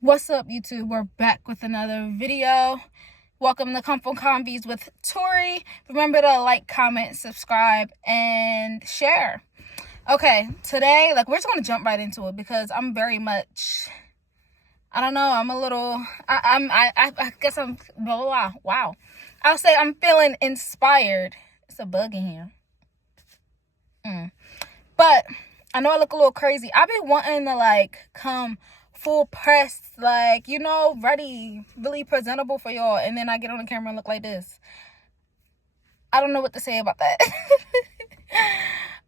What's up, YouTube? We're back with another video. Welcome to Comfy Convos with Tori. Remember to like, comment, subscribe, and share. Okay, today, we're just gonna jump right into it because I'm very much, I don't know, I'm a little, I guess I'm, blah, blah, blah. Wow. I'll say I'm feeling inspired. It's a bug in here. But I know I look a little crazy. I've been wanting to come full pressed, ready, really presentable for y'all, and then I get on the camera and look like this. I don't know what to say about that.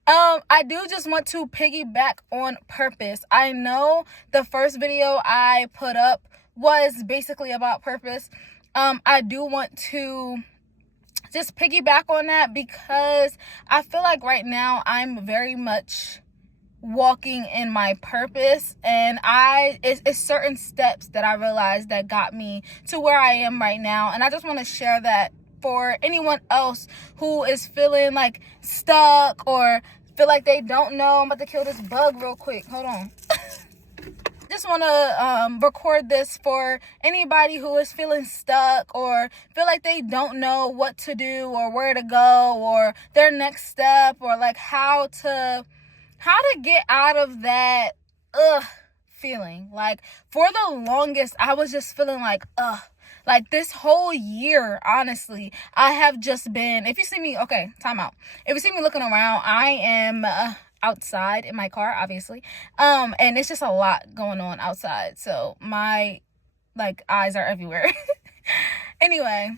I do just want to piggyback on purpose. I know the first video I put up was basically about purpose. I do want to just piggyback on that because I feel like right now I'm very much walking in my purpose, and it's certain steps that I realized that got me to where I am right now, and I just want to share that for anyone else who is feeling like stuck or feel like they don't know. I'm about to kill this bug real quick. Hold on. Just want to record this for anybody who is feeling stuck or feel like they don't know what to do or where to go or their next step or how to get out of that feeling. For the longest, I was just feeling this whole year, honestly, I have just been, if you see me, okay, time out. If you see me looking around, I am outside in my car, obviously. And it's just a lot going on outside. So my eyes are everywhere. Anyway,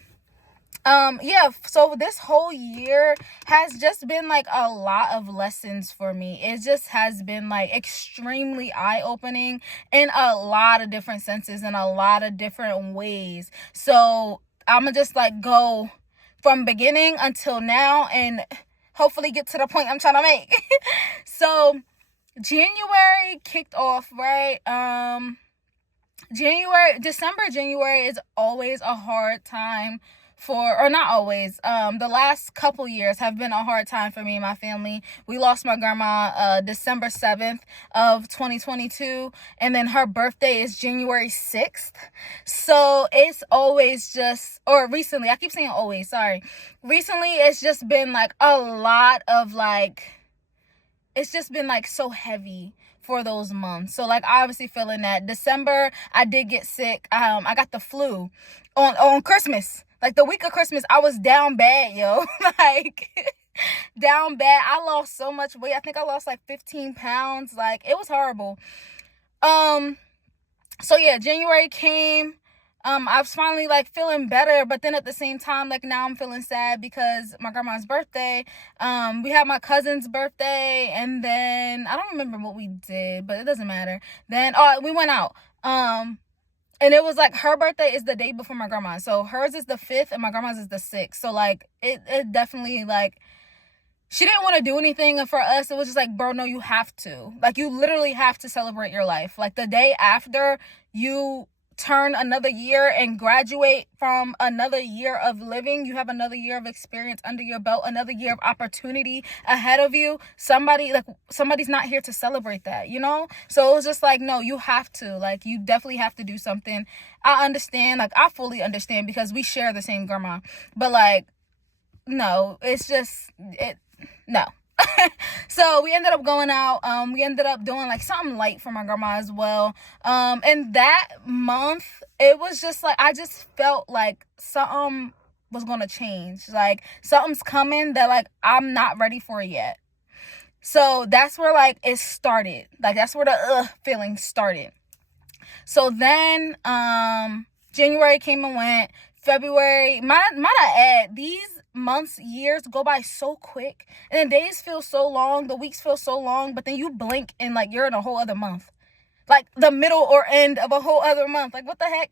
so this whole year has just been a lot of lessons for me. It just has been extremely eye-opening in a lot of different senses, in a lot of different ways. So I'm gonna just go from beginning until now and hopefully get to the point I'm trying to make. So January kicked off, right? January is always a hard time or not always. The last couple years have been a hard time for me and my family. We lost my grandma December 7th of 2022, and then her birthday is January 6th. So it's always just, or recently, I keep saying always, sorry. Recently, it's just been a lot of it's just been so heavy for those months. So obviously feeling that. December, I did get sick. I got the flu on Christmas. The week of Christmas, I was down bad, yo. Down bad. I lost so much weight. I think I lost 15 pounds. It was horrible. So yeah, January came. I was finally feeling better, but then at the same time, now I'm feeling sad because my grandma's birthday. We had my cousin's birthday, and then I don't remember what we did, but it doesn't matter. Then we went out. And it was her birthday is the day before my grandma. So hers is the 5th and my grandma's is the 6th. So it definitely she didn't want to do anything, and for us it was just bro, no, you have to. You literally have to celebrate your life. The day after you turn another year and graduate from another year of living, you have another year of experience under your belt, another year of opportunity ahead of you. Somebody's not here to celebrate that, so it was just no, you have to, you definitely have to do something. I understand, I fully understand because we share the same grandma, but no, it's just no. So we ended up going out. We ended up doing something light for my grandma as well. And that month, it was just I just felt something was gonna change. Something's coming that I'm not ready for yet. So that's where it started. That's where the feeling started. So then January came and went. February, might I add, these months, years go by so quick, and the days feel so long, the weeks feel so long, but then you blink and you're in a whole other month, the middle or end of a whole other month. What the heck?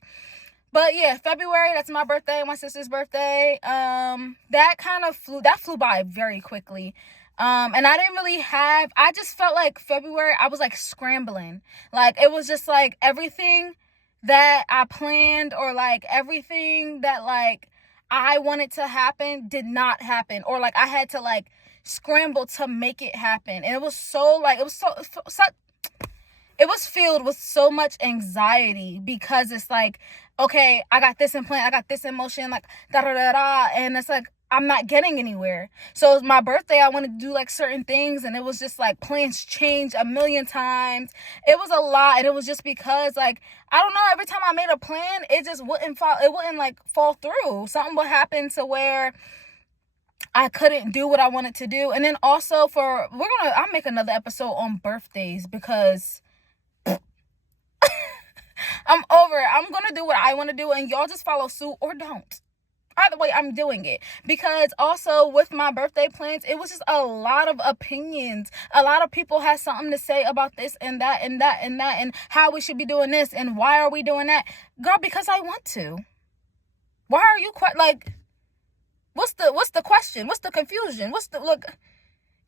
But yeah, February, that's my birthday, my sister's birthday. That flew by very quickly. And I didn't really I just felt February, I was scrambling. It was just everything that I planned or everything that I wanted to happen did not happen, or I had to scramble to make it happen. And it was so it was filled with so much anxiety, because it's like, okay, I got this in plan, I got this in motion, like da da da da, and it's like I'm not getting anywhere. So it was my birthday, I wanted to do like certain things, and it was just like plans changed a million times. It was a lot, and it was just because, like, I don't know, every time I made a plan, it just wouldn't fall through. Something would happen to where I couldn't do what I wanted to do. And then also I'll make another episode on birthdays, because I'm over it. I'm going to do what I want to do, and y'all just follow suit or don't. Either way, I'm doing it. Because also with my birthday plans, it was just a lot of opinions. A lot of people had something to say about this and that and that and that, and how we should be doing this and why are we doing that. Girl, because I want to. Why are you like, what's the question? What's the confusion? Look,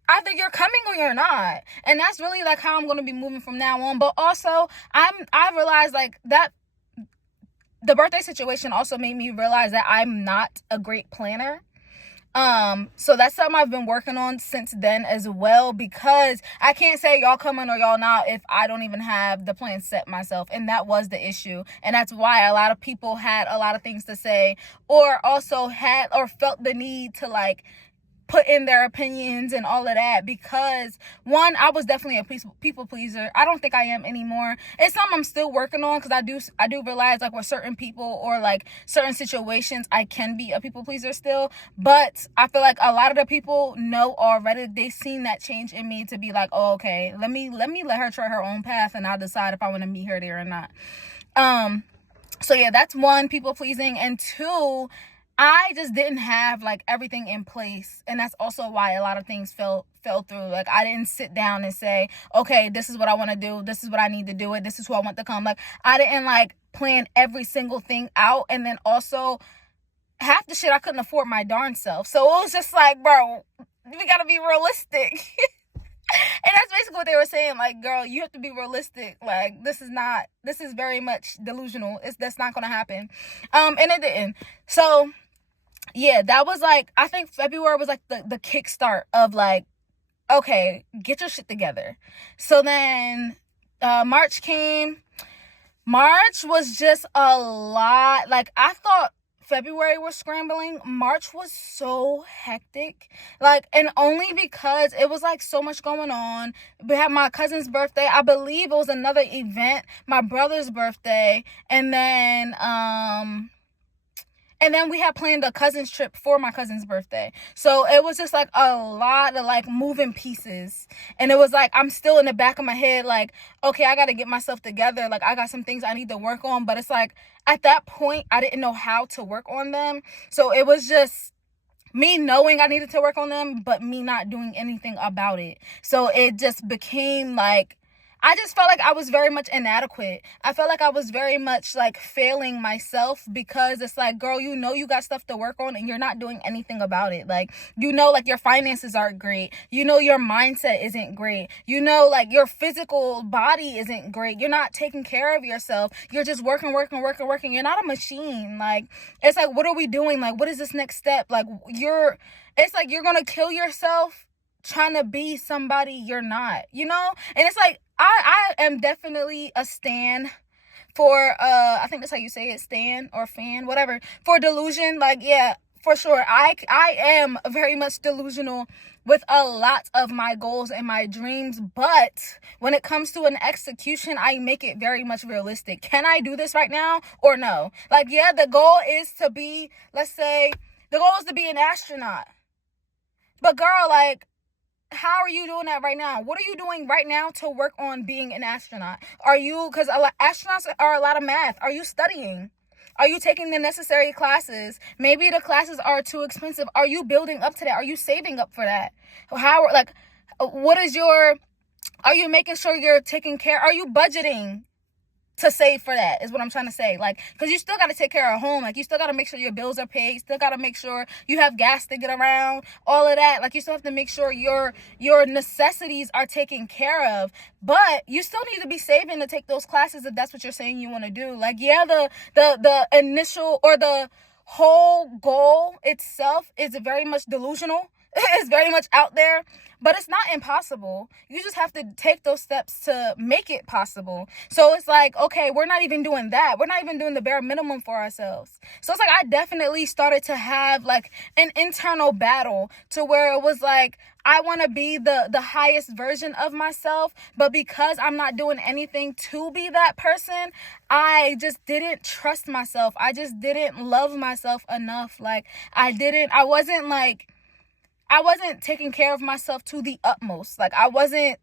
either you're coming or you're not. And that's really like how I'm going to be moving from now on. But also, I realized like that the birthday situation also made me realize that I'm not a great planner. So that's something I've been working on since then as well, because I can't say y'all coming or y'all not if I don't even have the plan set myself. And that was the issue. And that's why a lot of people had a lot of things to say, or also had or felt the need to like put in their opinions and all of that, because one, I was definitely a people pleaser. I don't think I am anymore. It's something I'm still working on, because I do realize like with certain people or like certain situations I can be a people pleaser still. But I feel like a lot of the people know already. They've seen that change in me to be like, oh, okay, let her try her own path, and I'll decide if I want to meet her there or not. So yeah, that's one, people pleasing. And two, I just didn't have like everything in place, and that's also why a lot of things fell through. Like, I didn't sit down and say, okay, this is what I want to do, this is what I need to do it, this is who I want to come. Like, I didn't like plan every single thing out, and then also half the shit I couldn't afford my darn self. So it was just like, bro, we gotta be realistic. And that's basically what they were saying. Like, girl, you have to be realistic. Like, this is very much delusional. That's not gonna happen. And it didn't. So yeah, that was like, I think February was like the kickstart of like, okay, get your shit together. So then March came. March was just a lot. Like, I thought February was scrambling. March was so hectic. Like, and only because it was like so much going on. We had my cousin's birthday. I believe it was another event, my brother's birthday, and then we had planned a cousin's trip for my cousin's birthday. So it was just like a lot of like moving pieces. And it was like, I'm still in the back of my head, like, okay, I got to get myself together. Like, I got some things I need to work on. But it's like, at that point, I didn't know how to work on them. So it was just me knowing I needed to work on them, but me not doing anything about it. So it just became like, I just felt like I was very much inadequate. I felt like I was very much like failing myself, because it's like, girl, you know you got stuff to work on and you're not doing anything about it. Like, you know, like your finances aren't great. You know, your mindset isn't great. You know, like your physical body isn't great. You're not taking care of yourself. You're just working. You're not a machine. Like, it's like, what are we doing? Like, what is this next step? Like, it's like you're going to kill yourself trying to be somebody you're not, you know? And it's like, I am definitely a stan for, I think that's how you say it, stan or fan, whatever, for delusion. Like, yeah, for sure. I am very much delusional with a lot of my goals and my dreams, but when it comes to an execution, I make it very much realistic. Can I do this right now or no? Like, yeah, the goal is to be, let's say, the goal is to be an astronaut. But girl, like, how are you doing that right now? What are you doing right now to work on being an astronaut? Because astronauts are a lot of math. Are you studying? Are you taking the necessary classes? Maybe the classes are too expensive. Are you building up to that? Are you saving up for that? Are you making sure you're taking care? Are you budgeting to save for that, is what I'm trying to say. Like, because you still got to take care of home. Like, you still got to make sure your bills are paid. You still got to make sure you have gas to get around, all of that. Like, you still have to make sure your necessities are taken care of. But you still need to be saving to take those classes if that's what you're saying you want to do. Like, yeah, the initial or the whole goal itself is very much delusional. It's very much out there, but it's not impossible. You just have to take those steps to make it possible. So it's like, okay, we're not even doing that. We're not even doing the bare minimum for ourselves. So it's like I definitely started to have like an internal battle to where it was like, I want to be the highest version of myself, but because I'm not doing anything to be that person, I just didn't trust myself. I just didn't love myself enough. Like I wasn't taking care of myself to the utmost. Like I wasn't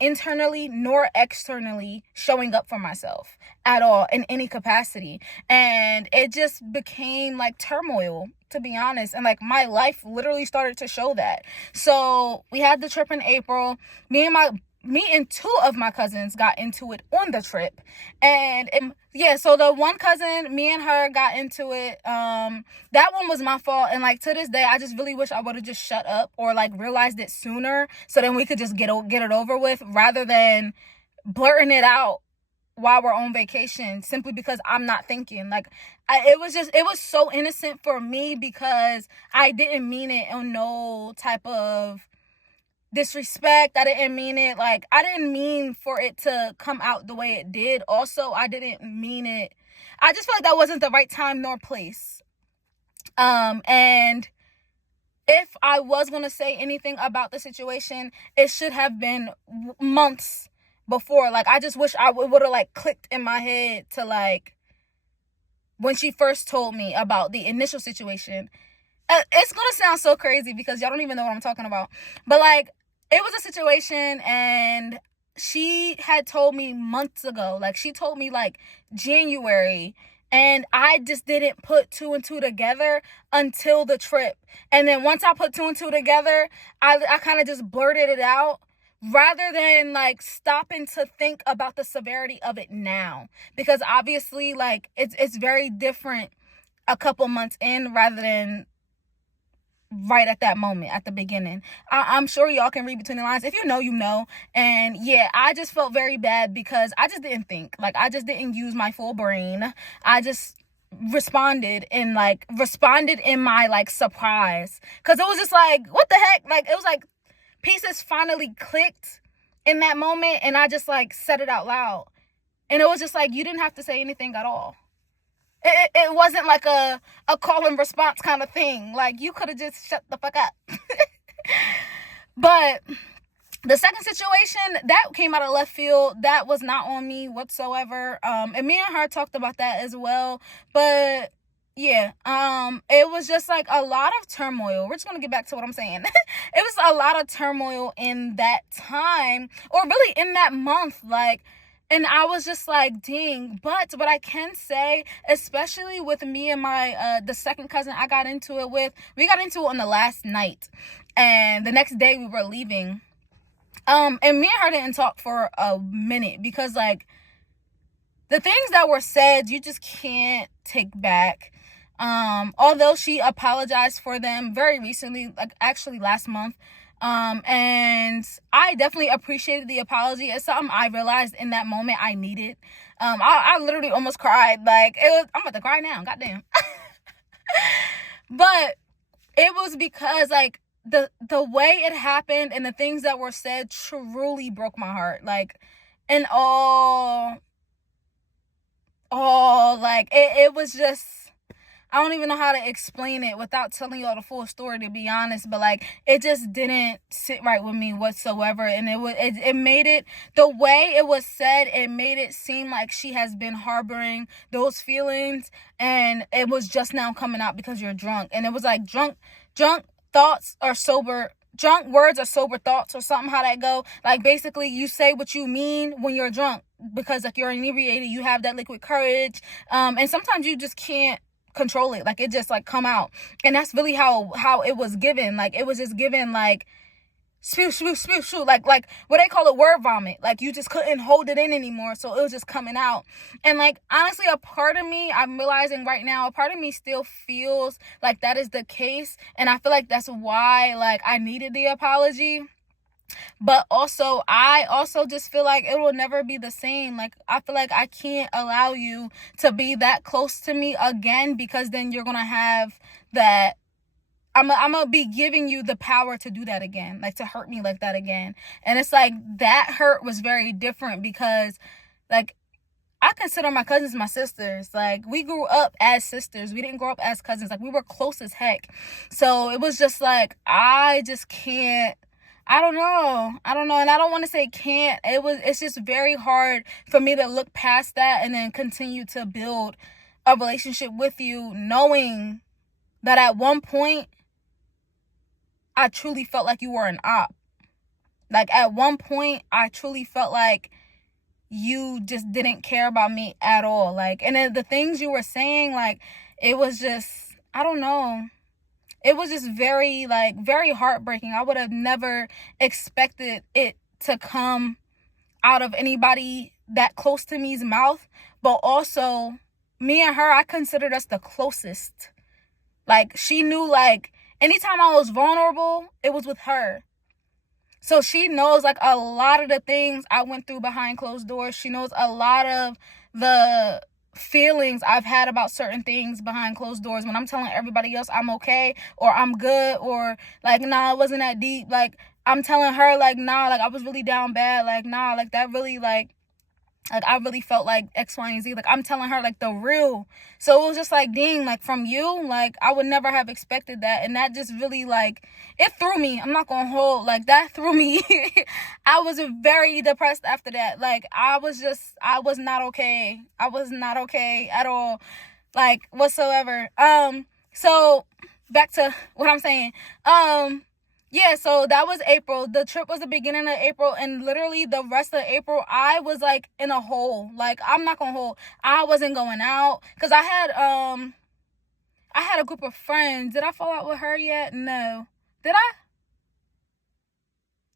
internally nor externally showing up for myself at all in any capacity. And it just became like turmoil, to be honest. And like my life literally started to show that. So we had the trip in April. Me and two of my cousins got into it on the trip. And so the one cousin, me and her got into it. That one was my fault. And like to this day, I just really wish I would have just shut up or like realized it sooner, so then we could just get it over with, rather than blurting it out while we're on vacation simply because I'm not thinking. Like it was so innocent for me because I didn't mean it on no type of disrespect. I didn't mean it. Like I didn't mean for it to come out the way it did. Also, I didn't mean it. I just feel like that wasn't the right time nor place. And if I was going to say anything about the situation, it should have been months before. Like I just wish I would have like clicked in my head to like when she first told me about the initial situation. It's going to sound so crazy because y'all don't even know what I'm talking about. But like it was a situation, and she had told me months ago. Like she told me like January, and I just didn't put two and two together until the trip. And then once I put two and two together, I kind of just blurted it out, rather than like stopping to think about the severity of it now. Because obviously like it's very different a couple months in rather than right at that moment, at the beginning. I'm sure y'all can read between the lines. If you know, you know. And yeah, I just felt very bad because I just didn't think. Like I just didn't use my full brain. I just responded in my like surprise, because it was just like, what the heck? Like it was like pieces finally clicked in that moment, and I just like said it out loud. And it was just like, you didn't have to say anything at all. It wasn't like a call and response kind of thing. Like you could have just shut the fuck up. But the second situation that came out of left field, that was not on me whatsoever. And me and her talked about that as well. But yeah, it was just like a lot of turmoil. We're just gonna get back to what I'm saying. It was a lot of turmoil in that time, or really in that month. Like, and I was just like, dang. But what I can say, especially with me and my the second cousin I got into it with, we got into it on the last night, and the next day we were leaving. And me and her didn't talk for a minute because like the things that were said, you just can't take back. Although she apologized for them very recently, like actually last month. And I definitely appreciated the apology. It's something I realized in that moment I needed. I literally almost cried. Like I'm about to cry now. Goddamn. But it was because like the way it happened and the things that were said truly broke my heart. Like, and all like it was just, I don't even know how to explain it without telling y'all the full story, to be honest. But like, it just didn't sit right with me whatsoever. And it made it, the way it was said, it made it seem like she has been harboring those feelings, and it was just now coming out because you're drunk. And it was like drunk thoughts are sober, drunk words are sober thoughts, or something, how that go. Like basically you say what you mean when you're drunk, because like you're inebriated, you have that liquid courage, and sometimes you just can't control it. Like it just like come out. And that's really how it was given. Like it was just given like spew, like what they call it, word vomit. Like you just couldn't hold it in anymore, so it was just coming out. And like honestly, a part of me, I'm realizing right now, a part of me still feels like that is the case, and I feel like that's why like I needed the apology. But also, I also just feel like it will never be the same. Like, I feel like I can't allow you to be that close to me again, because then you're going to have that I'm gonna be giving you the power to do that again, like to hurt me like that again. And it's like that hurt was very different because like I consider my cousins my sisters. Like, we grew up as sisters. We didn't grow up as cousins. Like, we were close as heck. So it was just like, I just can't. I don't know. And I don't want to say can't. It's just very hard for me to look past that and then continue to build a relationship with you, knowing that at one point I truly felt like you were an op. Like, at one point I truly felt like you just didn't care about me at all. Like, and then the things you were saying, like, it was just, I don't know. It was just very, like, very heartbreaking. I would have never expected it to come out of anybody that close to me's mouth. But also, me and her, I considered us the closest. Like, she knew, like, anytime I was vulnerable, it was with her. So she knows, like, a lot of the things I went through behind closed doors. She knows a lot of the feelings I've had about certain things behind closed doors. When I'm telling everybody else I'm okay or I'm good or, like, nah, it wasn't that deep. Like, I'm telling her, like, nah, like, I was really down bad. Like, nah, like, that really, like, I really felt like X, Y, and Z. Like, I'm telling her, like, the real. So it was just like, dang, like, from you, like, I would never have expected that. And that just really, like, it threw me. I'm not gonna hold. Like, that threw me. I was very depressed after that. Like, I was not okay. I was not okay at all. Like, whatsoever. So back to what I'm saying. Yeah, so that was April. The trip was the beginning of April, and literally the rest of April, I was, like, in a hole. Like, I'm not gonna hold. I wasn't going out, because I had a group of friends. Did I fall out with her yet? No. Did I?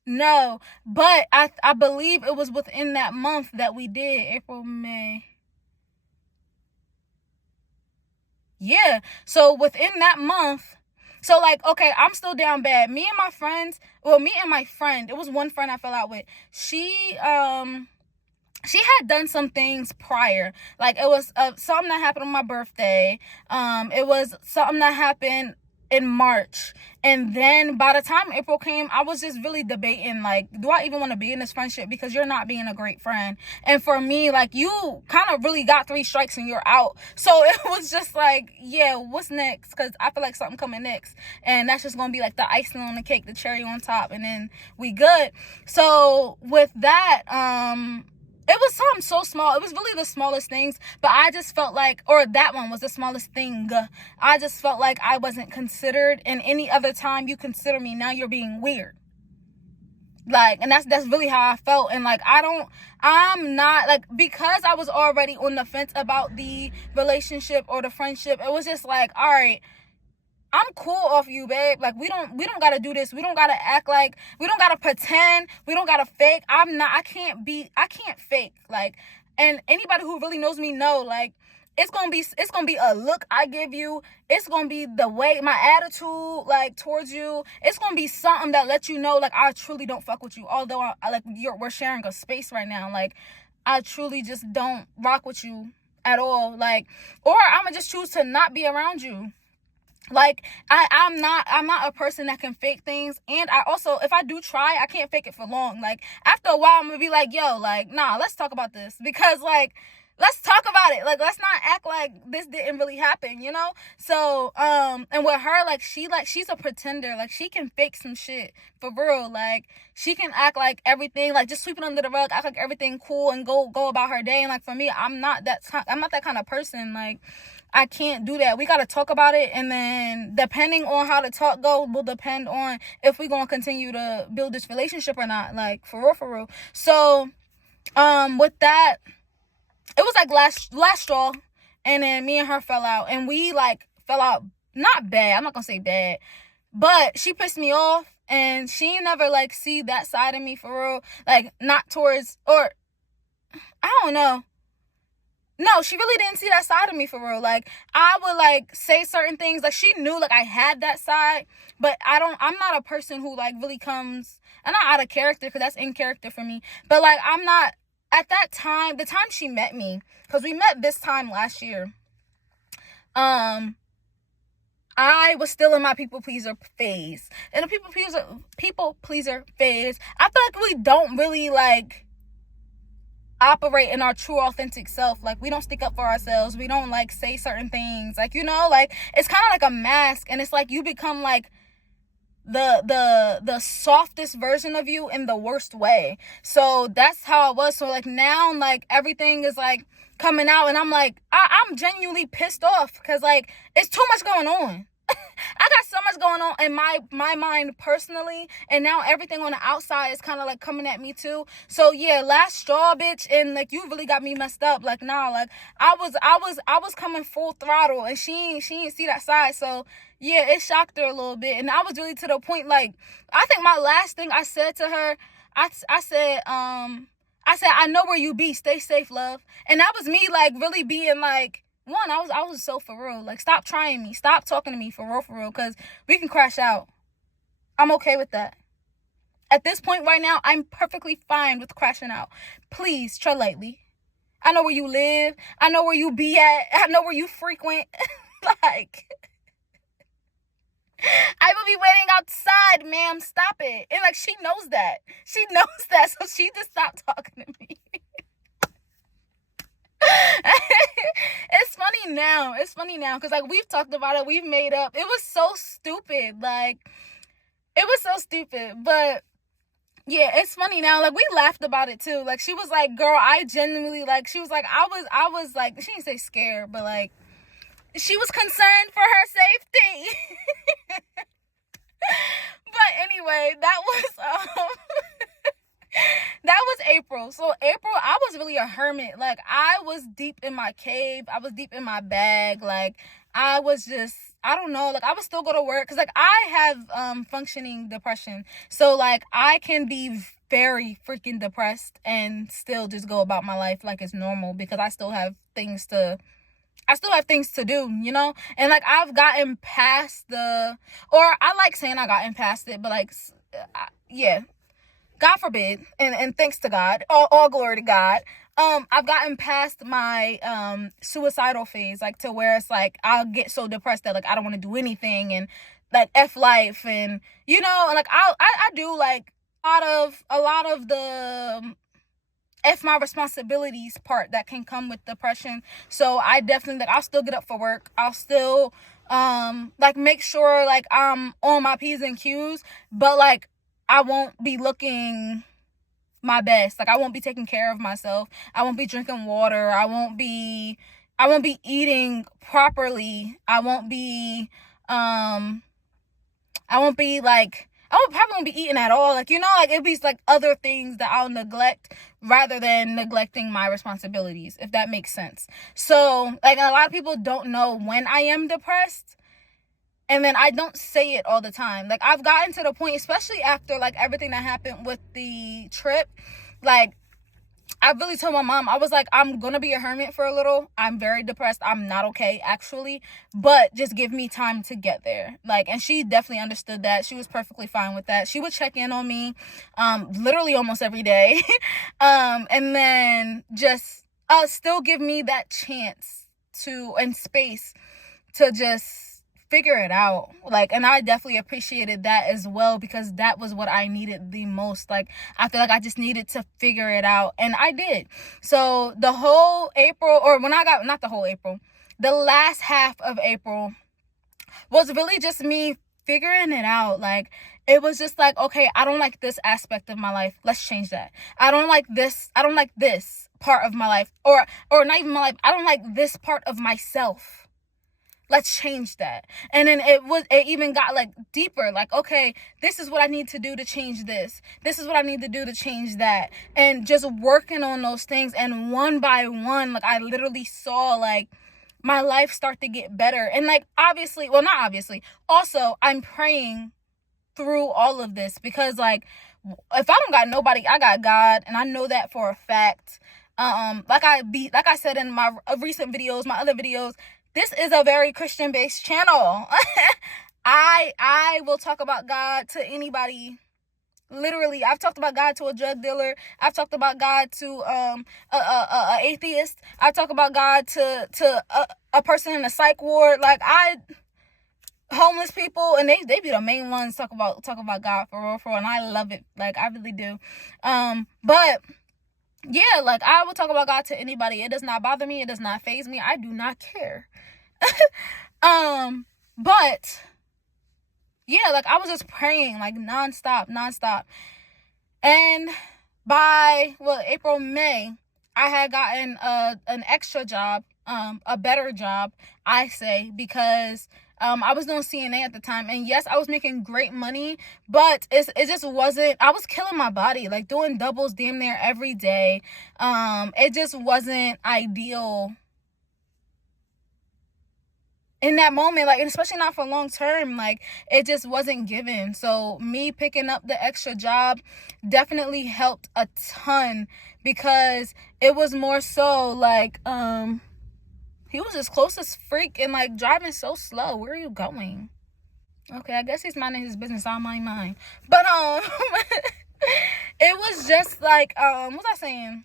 No. But I believe it was within that month that we did. April, May. Yeah. So within that month, so, like, okay, I'm still down bad. Me and my friend, it was one friend I fell out with. She had done some things prior. Like, it was something that happened on my birthday. It was something that happened in March. And then by the time April came, I was just really debating, like, do I even want to be in this friendship? Because you're not being a great friend. And for me, like, you kind of really got 3 strikes and you're out. So it was just like, yeah, what's next? Because I feel like something coming next. And that's just going to be like the icing on the cake, the cherry on top. And then we good. So with that, it was something so small. It was really the smallest things. But I just felt like, or that one was the smallest thing. I just felt like I wasn't considered. And any other time you consider me, now you're being weird. Like, and that's really how I felt. And, like, I'm not, like, because I was already on the fence about the relationship or the friendship, it was just like, all right, I'm cool off you, babe. Like, we don't gotta do this. We don't gotta act like, we don't gotta pretend. We don't gotta fake. I can't fake. Like, and anybody who really knows me know, like, it's gonna be a look I give you. It's gonna be the way, my attitude, like, towards you. It's gonna be something that lets you know, like, I truly don't fuck with you. Although we're sharing a space right now. Like, I truly just don't rock with you at all. Like, or I'ma just choose to not be around you. Like, I'm not a person that can fake things. And I also, if I do try, I can't fake it for long. Like, after a while, I'm gonna be like, yo, like, nah, let's talk about this. Because, like, let's talk about it. Like, let's not act like this didn't really happen, you know? So, and with her, like, she's a pretender. Like, she can fake some shit for real. Like, she can act like everything, like, just sweep it under the rug, act like everything cool and go about her day. And, like, for me, I'm not that kind of person. Like, I can't do that. We got to talk about it. And then depending on how the talk goes will depend on if we're going to continue to build this relationship or not. Like, for real. So, with that, it was like last straw. And then me and her fell out. And we, like, fell out not bad. I'm not going to say bad. But she pissed me off. And she never, like, see that side of me for real. Like, not towards, or, I don't know. No, she really didn't see that side of me for real. Like, I would, like, say certain things. Like, she knew, like, I had that side. But I'm not a person who, like, really comes, I'm not out of character, because that's in character for me. But, like, I'm not, at that time, the time she met me, because we met this time last year, I I was still in my people pleaser phase. In the people pleaser phase, I feel like we don't really like operate in our true authentic self. Like, we don't stick up for ourselves. We don't like say certain things. Like, you know, like, it's kind of like a mask, and it's like you become like the softest version of you in the worst way. So that's how it was. So like now, like, everything is like coming out, and I'm like, I'm genuinely pissed off because like it's too much going on. I got so much going on in my mind personally, and now everything on the outside is kind of like coming at me too. So yeah, last straw, bitch, and like you really got me messed up. Like, nah, like I was coming full throttle, and she didn't see that side. So yeah, it shocked her a little bit, and I was really to the point. Like, I think my last thing I said to her, I said I know where you be. Stay safe, love. And that was me like really being like, one, I was so for real. Like, stop trying me. Stop talking to me for real, because we can crash out. I'm okay with that. At this point right now, I'm perfectly fine with crashing out. Please, tread lightly. I know where you live. I know where you be at. I know where you frequent. Like, I will be waiting outside, ma'am. Stop it. And like, she knows that. She knows that. So she just stopped talking to me. It's funny now because like we've talked about it, we've made up. It was so stupid. Like, it was so stupid. But yeah, it's funny now. Like, we laughed about it too. Like, she was like, girl, I genuinely, like, she was like, I was like, she didn't say scared, but like, she was concerned for her safety. But anyway, that was April. So April, I was really a hermit. Like, I was deep in my cave. I was deep in my bag. Like, I was just, I don't know. Like, I would still go to work. Because, like, I have functioning depression. So, like, I can be very freaking depressed and still just go about my life like it's normal. Because I still have things to do, you know? And, like, I've gotten past or I like saying I gotten past it, but, like, yeah. God forbid, and thanks to God, all glory to God. I've gotten past my suicidal phase, like, to where it's like I'll get so depressed that like I don't want to do anything, and like F life, and you know, and like I do like a lot of the F my responsibilities part that can come with depression. So I definitely, like, I'll still get up for work. I'll still like make sure like I'm on my P's and Q's, but like I won't be looking my best. Like, I won't be taking care of myself. I won't be drinking water. I won't be eating properly. I probably won't be eating at all. Like, you know, like, it'd be like other things that I'll neglect rather than neglecting my responsibilities, if that makes sense. So, like, a lot of people don't know when I am depressed. And then I don't say it all the time. Like, I've gotten to the point, especially after, like, everything that happened with the trip. Like, I really told my mom, I was like, I'm going to be a hermit for a little. I'm very depressed. I'm not okay, actually. But just give me time to get there. Like, and she definitely understood that. She was perfectly fine with that. She would check in on me literally almost every day. And then just still give me that chance and space to just figure it out. Like, and I definitely appreciated that as well, because that was what I needed the most. Like, I feel like I just needed to figure it out, and I did. So the whole April, or when I got, not the whole April, the last half of April was really just me figuring it out. Like, it was just like, okay, I don't like this aspect of my life. Let's change that. I don't like this part of my life, or not even my life. I don't like this part of myself. Let's change that. And then it even got like deeper. Like, okay, this is what I need to do to change this. This is what I need to do to change that. And just working on those things. And one by one, like, I literally saw like my life start to get better. And like, obviously, well, not obviously. Also, I'm praying through all of this, because like, if I don't got nobody, I got God. And I know that for a fact. Like I said in my recent videos, my other videos, this is a very Christian-based channel. I will talk about God to anybody. Literally, I've talked about God to a drug dealer. I've talked about God to a atheist. I talk about God to a person in a psych ward. Like, homeless people, and they be the main ones talk about God for real, and I love it. Like, I really do. But yeah, like, I will talk about God to anybody. It does not bother me. It does not faze me. I do not care. But yeah, like, I was just praying like nonstop. And by April, May, I had gotten an extra job, a better job, I say, because I was doing CNA at the time, and yes, I was making great money, but it just wasn't. I was killing my body, like doing doubles damn near every day. It just wasn't ideal in that moment, like, and especially not for long term. Like, it just wasn't given. So me picking up the extra job definitely helped a ton, because it was more so like, he was his closest freak and like driving so slow. Where are you going? Okay, I guess he's minding his business. I don't mind mine. But it was just like, what was I saying?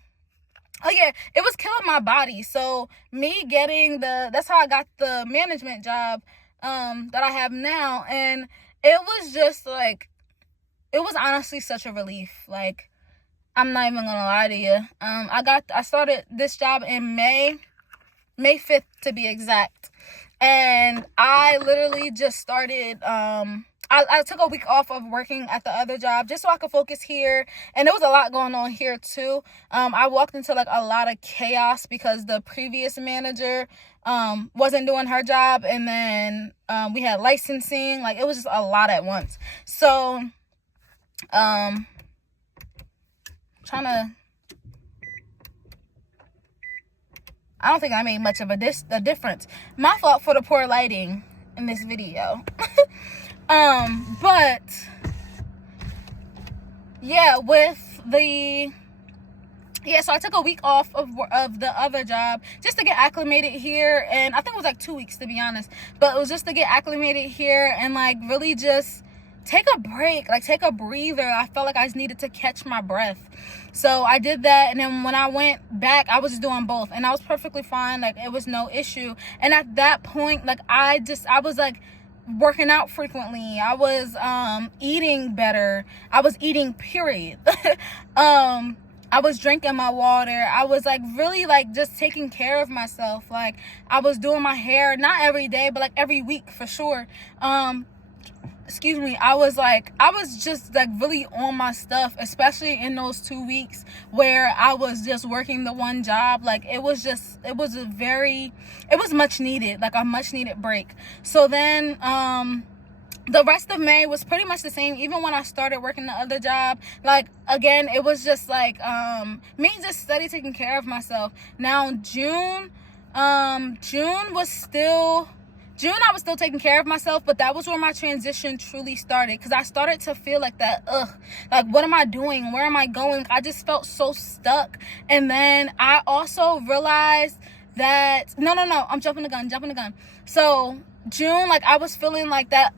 Oh yeah, it was killing my body. So me getting that's how I got the management job that I have now. And it was just like, it was honestly such a relief. Like, I'm not even gonna lie to you. I started this job in May 5th to be exact. And I literally just started, I took a week off of working at the other job just so I could focus here. And there was a lot going on here too. I walked into like a lot of chaos because the previous manager wasn't doing her job. And then we had licensing. Like, it was just a lot at once. So I don't think I made much of a difference. My fault for the poor lighting in this video. But yeah, so I took a week off of the other job just to get acclimated here, and I think it was like 2 weeks, to be honest, but it was just to get acclimated here and like really just take a break, like take a breather. I felt like I just needed to catch my breath. So I did that, and then when I went back, I was just doing both, and I was perfectly fine. Like, it was no issue. And at that point, like, I was like working out frequently. I was eating better. I was eating, period. I was drinking my water. I was like really like just taking care of myself. Like, I was doing my hair, not every day, but like every week for sure. Excuse me, I was just like really on my stuff, especially in those 2 weeks where I was just working the one job. Like, it was much needed, like a much needed break. So then, the rest of May was pretty much the same, even when I started working the other job. Like, again, it was just like, me just steady taking care of myself. Now, June I was still taking care of myself, but that was where my transition truly started, because I started to feel like that, like, what am I doing? Where am I going? I just felt so stuck. And then I also realized that, no, I'm jumping the gun. So June, like, I was feeling like that,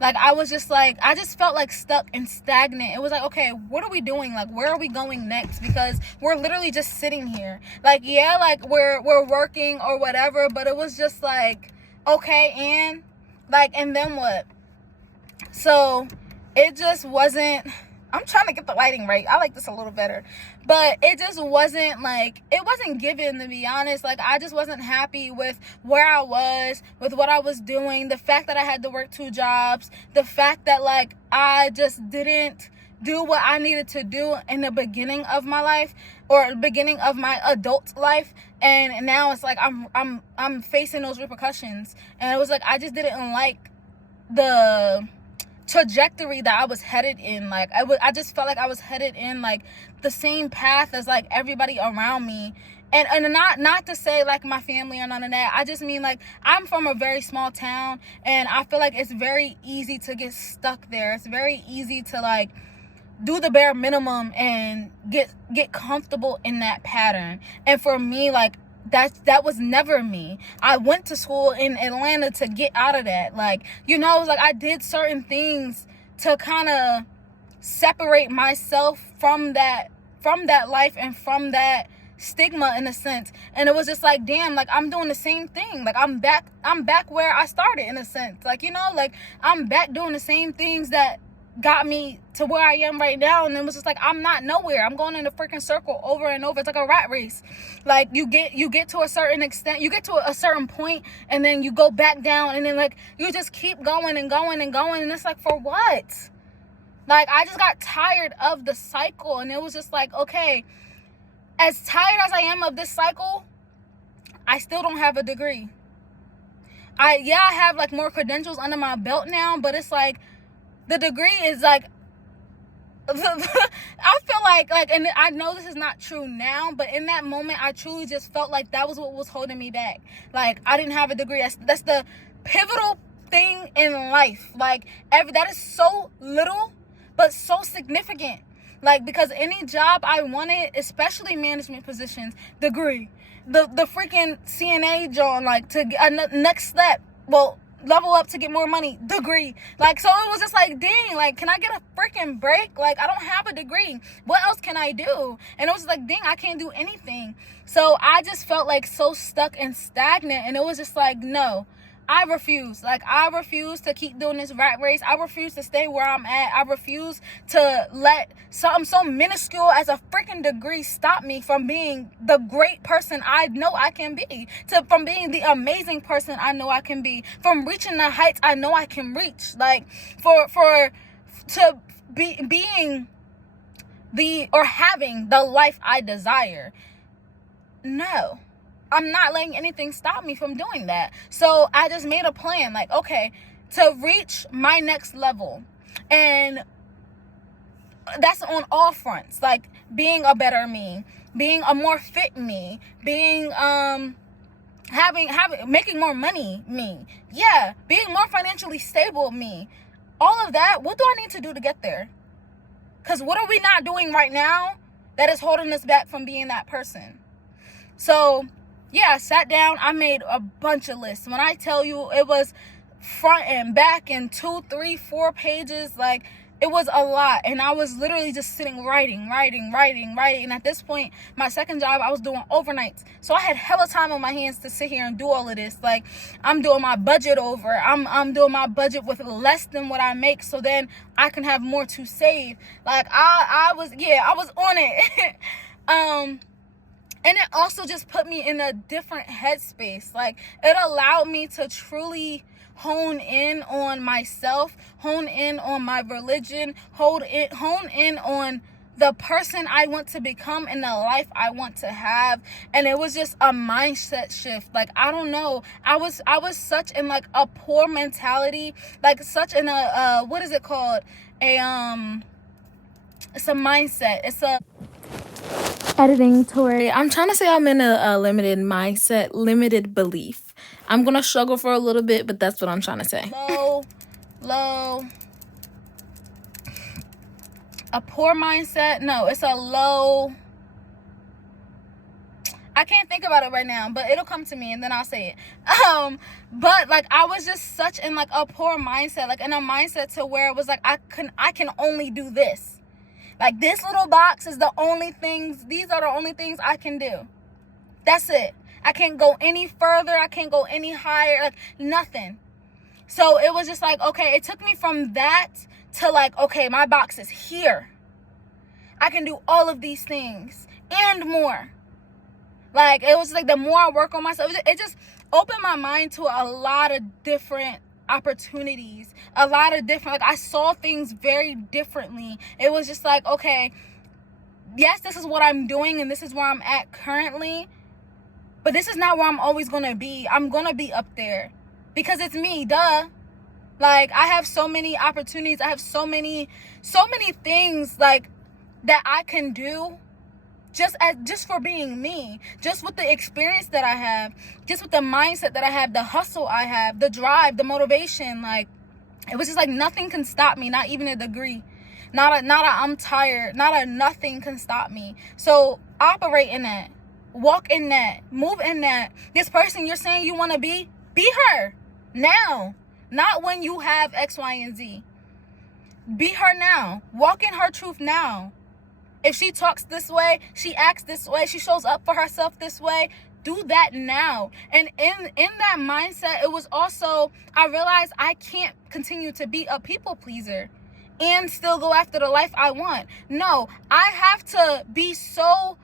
like, I was just like, I just felt like stuck and stagnant. It was like, okay, what are we doing? Like, where are we going next? Because we're literally just sitting here. Like, yeah, like, we're working or whatever, but it was just like, okay, and then what? So it just wasn't, I'm trying to get the lighting right. I like this a little better. But it just wasn't like, it wasn't given, to be honest. Like, I just wasn't happy with where I was, with what I was doing, the fact that I had to work 2 jobs, the fact that like I just didn't do what I needed to do in the beginning of my life, or beginning of my adult life. And now it's like I'm facing those repercussions. And it was like, I just didn't like the trajectory that I was headed in. Like, I just felt like I was headed in like the same path as like everybody around me. And not to say like my family or none of that. I just mean like, I'm from a very small town, and I feel like it's very easy to get stuck there. It's very easy to like do the bare minimum and get comfortable in that pattern. And for me, like, that was never me. I went to school in Atlanta to get out of that. Like, you know, it was like I did certain things to kind of separate myself from that life and from that stigma in a sense. And it was just like, damn, like I'm doing the same thing. Like I'm back where I started in a sense. Like, you know, like I'm back doing the same things that got me to where I am right now. And it was just like, I'm not nowhere. I'm going in a freaking circle over and over. It's like a rat race. Like you get to a certain extent, you get to a certain point, and then you go back down, and then like you just keep going and going and going, and it's like, for what? Like I just got tired of the cycle. And it was just like, okay, as tired as I am of this cycle, I still don't have a degree. I have like more credentials under my belt now, but it's like the degree is like I feel like, and I know this is not true now, but in that moment I truly just felt like that was what was holding me back. Like I didn't have a degree. That's the pivotal thing in life. Like that is so little but so significant. Like, because any job I wanted, especially management positions, degree. The freaking CNA job, like, to next step, well, level up to get more money, degree. Like, so it was just like, dang, like, can I get a freaking break? Like, I don't have a degree. What else can I do? And it was like, dang, I can't do anything. So I just felt like so stuck and stagnant. And it was just like, no. I refuse. Like, I refuse to keep doing this rat race. I refuse to stay where I'm at. I refuse to let something so minuscule as a freaking degree stop me from being the great person I know I can be, from being the amazing person I know I can be, from reaching the heights I know I can reach. Like, being having the life I desire. No. I'm not letting anything stop me from doing that. So I just made a plan, like, okay, to reach my next level. And that's on all fronts, like being a better me, being a more fit me, being making more money me. Yeah, being more financially stable me. All of that, what do I need to do to get there? Because what are we not doing right now that is holding us back from being that person? So yeah, I sat down, I made a bunch of lists. When I tell you, it was front and back and 2, 3, 4 pages. Like, it was a lot. And I was literally just sitting writing. And at this point, my second job, I was doing overnights. So I had hella time on my hands to sit here and do all of this. Like, I'm doing my budget over. I'm doing my budget with less than what I make, so then I can have more to save. Like, I was on it. And it also just put me in a different headspace. Like, it allowed me to truly hone in on myself, hone in on my religion, hone in on the person I want to become and the life I want to have. And it was just a mindset shift. Like, I don't know. I was such in like a poor mentality, like such in a what is it called? It's a mindset. It's a editing, Tori. I'm trying to say I'm in a limited mindset, limited belief. I'm going to struggle for a little bit, but that's what I'm trying to say. Low. A poor mindset? No, it's a low. I can't think about it right now, but it'll come to me and then I'll say it. But like, I was just such in like a poor mindset, like in a mindset to where it was like, I can only do this. Like, this little box is the only things, these are the only things I can do. That's it. I can't go any further. I can't go any higher, like nothing. So it was just like, okay, it took me from that to like, okay, my box is here. I can do all of these things and more. Like, it was like the more I work on myself, it just opened my mind to a lot of different opportunities, a lot of different, like, I saw things very differently. It was just like, okay, yes, this is what I'm doing and this is where I'm at currently, but this is not where I'm always gonna be. I'm gonna be up there because it's me, duh. Like, I have so many opportunities. I have so many things like that I can do just for being me, just with the experience that I have, just with the mindset that I have, the hustle I have, the drive, the motivation. Like, it was just like nothing can stop me, not even a degree, not a I'm tired, not a nothing can stop me. So operate in that, walk in that, move in that. This person you're saying you want to be her now, not when you have X, Y, and Z. Be her now. Walk in her truth now. If she talks this way, she acts this way, she shows up for herself this way, do that now. And in that mindset, it was also, I realized I can't continue to be a people pleaser and still go after the life I want. No, I have to be so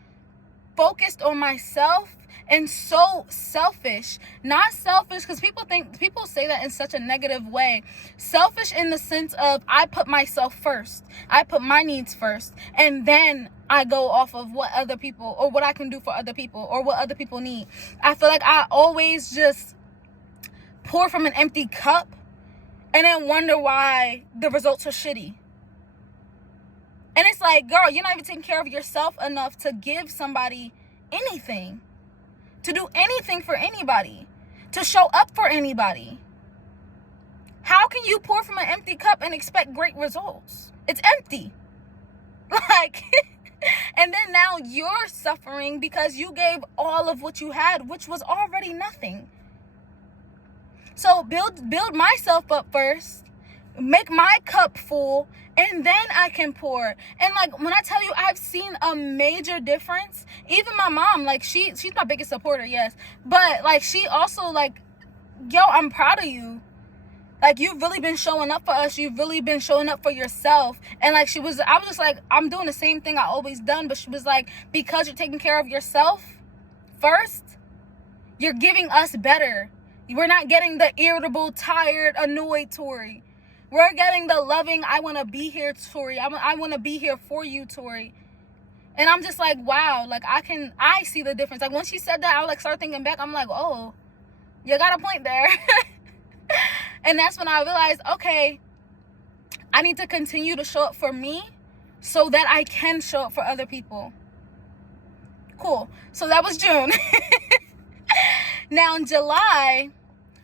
focused on myself and so selfish. Not selfish because people say that in such a negative way. Selfish in the sense of I put myself first, I put my needs first, and then I go off of what other people, or what I can do for other people, or what other people need. I feel like I always just pour from an empty cup and then wonder why the results are shitty. And it's like, girl, you're not even taking care of yourself enough to give somebody anything, to do anything for anybody, to show up for anybody. How can you pour from an empty cup and expect great results? It's empty. Like, and then now you're suffering because you gave all of what you had, which was already nothing. So build myself up first, make my cup full, and then I can pour. And like, when I tell you, I've seen a major difference. Even my mom, like, she's my biggest supporter, yes, but like, she also like, yo, I'm proud of you. Like, you've really been showing up for us. You've really been showing up for yourself. And like, I was just like, I'm doing the same thing I always done. But she was like, because you're taking care of yourself first, you're giving us better. We're not getting the irritable, tired, annoyed Tori. We're getting the loving, I want to be here, Tori. I want to be here for you, Tori. And I'm just like, wow, like, I see the difference. Like, when she said that, I like started thinking back. I'm like, oh, you got a point there. And that's when I realized, okay, I need to continue to show up for me so that I can show up for other people. Cool. So that was June. Now in July,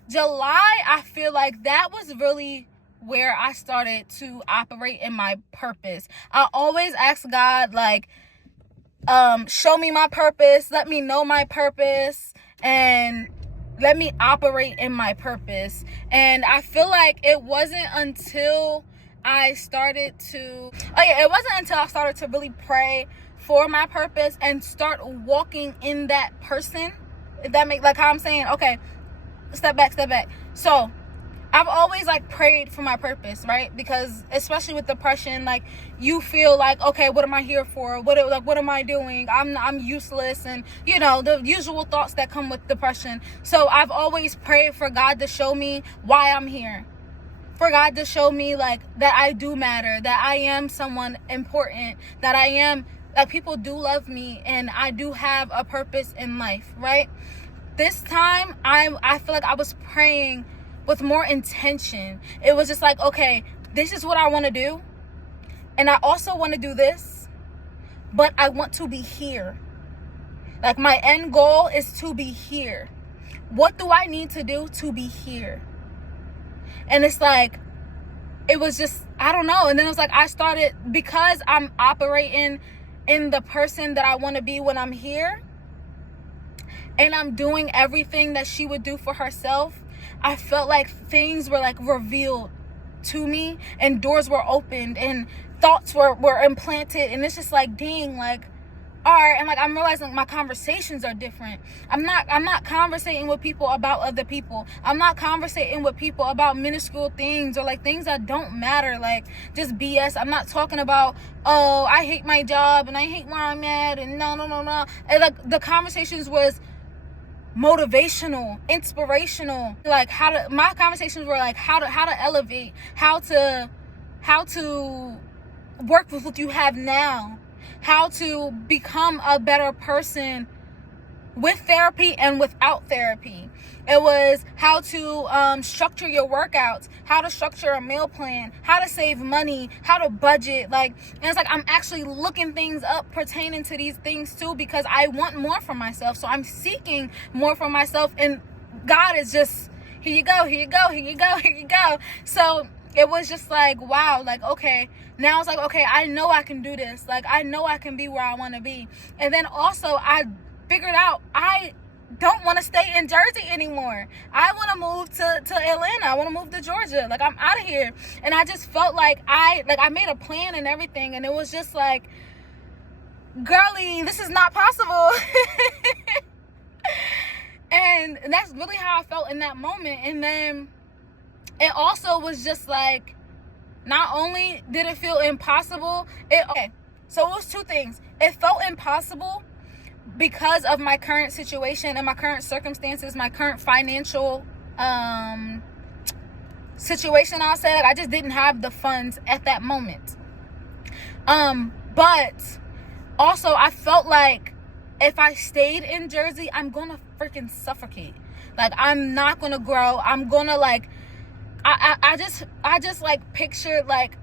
I feel like that was really where I started to operate in my purpose. I always ask God, like, show me my purpose, let me know my purpose, and let me operate in my purpose. And I feel like it wasn't until I started to really pray for my purpose and start walking in that person. If that makes, like, how I'm saying, okay, step back. So I've always like prayed for my purpose, right? Because especially with depression, like, you feel like, okay, what am I here for? What am I doing? I'm useless, and you know, the usual thoughts that come with depression. So I've always prayed for God to show me why I'm here. For God to show me like that I do matter, that I am someone important, that people do love me, and I do have a purpose in life, right? This time I feel like I was praying with more intention. It was just like, okay, this is what I want to do, and I also want to do this, but I want to be here. Like, my end goal is to be here. What do I need to do to be here? And it's like, it was just, I don't know. And then it was like, I started, because I'm operating in the person that I want to be when I'm here, and I'm doing everything that she would do for herself, I felt like things were like revealed to me, and doors were opened, and thoughts were implanted. And it's just like, dang, like, all right. And like, I'm realizing my conversations are different. I'm not conversating with people about other people. I'm not conversating with people about minuscule things, or like things that don't matter, like just BS. I'm not talking about, oh, I hate my job and I hate where I'm at, and no. And like, the conversations was motivational, inspirational. Like, my conversations were like how to elevate, how to work with what you have now, how to become a better person with therapy and without therapy. It was how to structure your workouts, how to structure a meal plan, how to save money, how to budget. Like, and it's like, I'm actually looking things up pertaining to these things too, because I want more for myself. So I'm seeking more for myself, and God is just, here you go. So it was just like, wow, like, okay, now it's like, okay, I know I can do this. Like, I know I can be where I want to be. And then also I figured out I don't want to stay in Jersey anymore. I want to move to Atlanta. I want to move to Georgia. Like, I'm out of here. And I just felt like I made a plan and everything. And it was just like, girly, this is not possible. And that's really how I felt in that moment. And then it also was just like, not only did it feel impossible, so it was two things. It felt impossible because of my current situation and my current circumstances, my current financial situation. I'll say, like, I just didn't have the funds at that moment. But also I felt like if I stayed in Jersey, I'm gonna freaking suffocate. Like, I'm not gonna grow. I'm gonna, like, I just like pictured like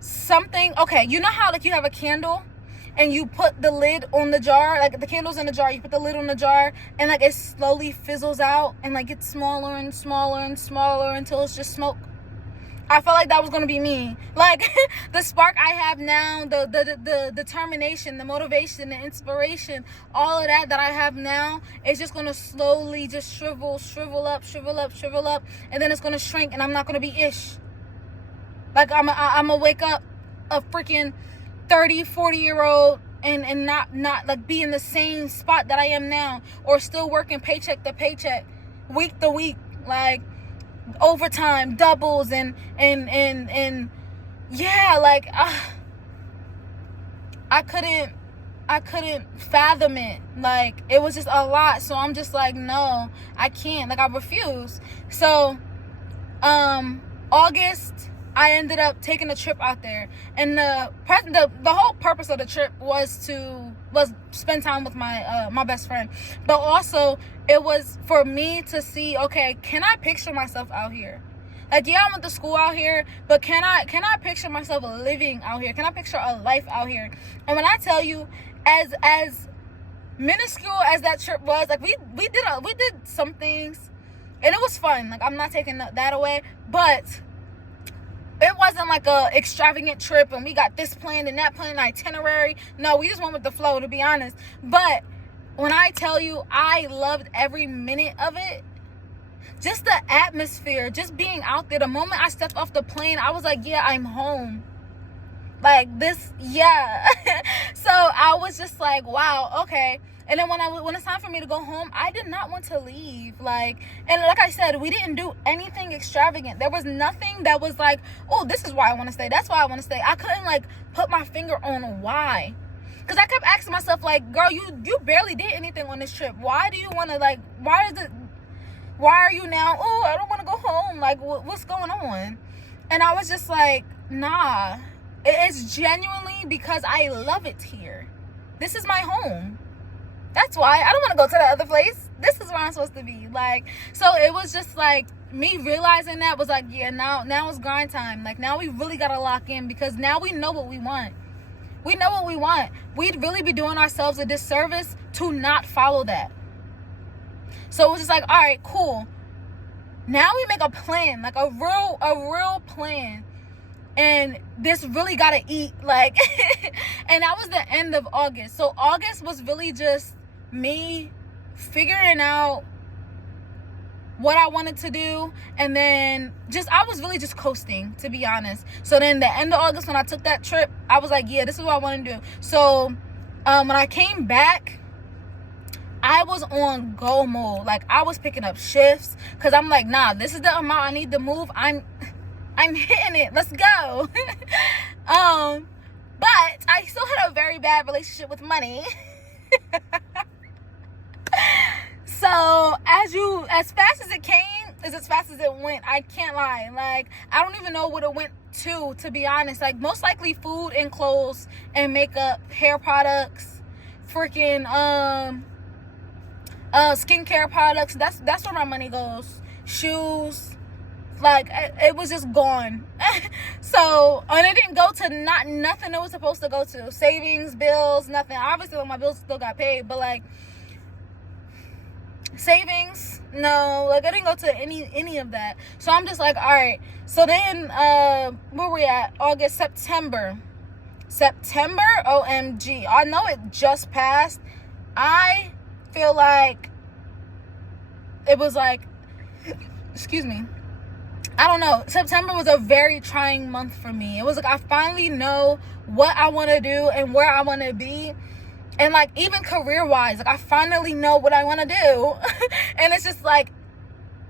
something. Okay, you know how like you have a candle and you put the lid on the jar, like the candle's in the jar, you put the lid on the jar and like it slowly fizzles out and like gets smaller and smaller and smaller until it's just smoke. I felt like that was gonna be me. Like, the spark I have now, the determination, the motivation, the inspiration, all of that I have now is just gonna slowly just shrivel up, and then it's gonna shrink, and I'm not gonna be ish. Like, I'm gonna wake up a freaking 30, 40-year-old and not like be in the same spot that I am now, or still working paycheck to paycheck, week to week, like overtime, doubles, and yeah, like I couldn't fathom it. Like, it was just a lot. So I'm just like, no, I can't. Like, I refuse. So August, I ended up taking a trip out there, and the whole purpose of the trip was spend time with my best friend, but also it was for me to see, okay, can I picture myself out here? Like, yeah, I went to school out here, but can I picture myself living out here? Can I picture a life out here? And when I tell you, as minuscule as that trip was, like, we did some things, and it was fun. Like, I'm not taking that away, but it wasn't like a extravagant trip and we got this planned and that planned itinerary. No, we just went with the flow, to be honest. But when I tell you, I loved every minute of it. Just the atmosphere, just being out there. The moment I stepped off the plane, I was like, yeah, I'm home. Like, this, yeah. So I was just like, wow, okay. And then when it's time for me to go home, I did not want to leave. Like, and like I said, we didn't do anything extravagant. There was nothing that was like, oh, this is why I want to stay. That's why I want to stay. I couldn't like put my finger on why. Because I kept asking myself, like, girl, you barely did anything on this trip. Why do you want to, like, why are you now, oh, I don't want to go home. Like, what's going on? And I was just like, nah. It's genuinely because I love it here. This is my home. That's why I don't want to go to the other place. This is where I'm supposed to be. Like, so it was just like me realizing that was like, yeah, now it's grind time. Like, now we really got to lock in, because now we know what we want. We know what we want. We'd really be doing ourselves a disservice to not follow that. So it was just like, all right, cool. Now we make a plan, like a real plan. And this really got to eat, like, and that was the end of August. So August was really just me figuring out what I wanted to do, and then I was really just coasting, to be honest. So then the end of August, when I took that trip, I was like, yeah, this is what I want to do. So when I came back, I was on go mode. Like, I was picking up shifts, because I'm like, nah, this is the amount I need to move. I'm hitting it. Let's go. But I still had a very bad relationship with money. So as fast as it came is as fast as it went. I can't lie. Like, I don't even know what it went to be honest. Like, most likely food and clothes and makeup, hair products, freaking skincare products. That's where my money goes. Shoes. Like, it was just gone. So, and it didn't go to nothing it was supposed to go to. Savings, bills, nothing. Obviously, my bills still got paid, but like, savings, no. Like, I didn't go to any of that. So I'm just like, all right. So then, where we at? August, September, OMG. I know it just passed. I feel like it was like, excuse me. I don't know, September was a very trying month for me. It was like I finally know what I want to do and where I want to be. And like even career-wise, like I finally know what I want to do. And it's just like,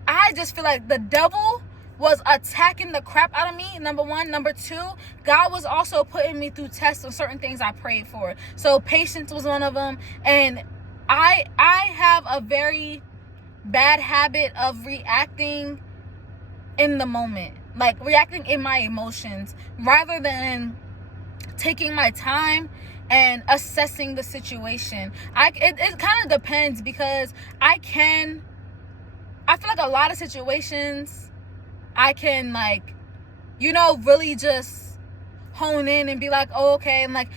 I just feel like the devil was attacking the crap out of me, number one. Number two, God was also putting me through tests of certain things I prayed for. So patience was one of them. And I have a very bad habit of reacting in the moment, like reacting in my emotions, rather than taking my time and assessing the situation. It kind of depends, because I feel like a lot of situations I can, like, really just hone in and be like, oh, okay, and like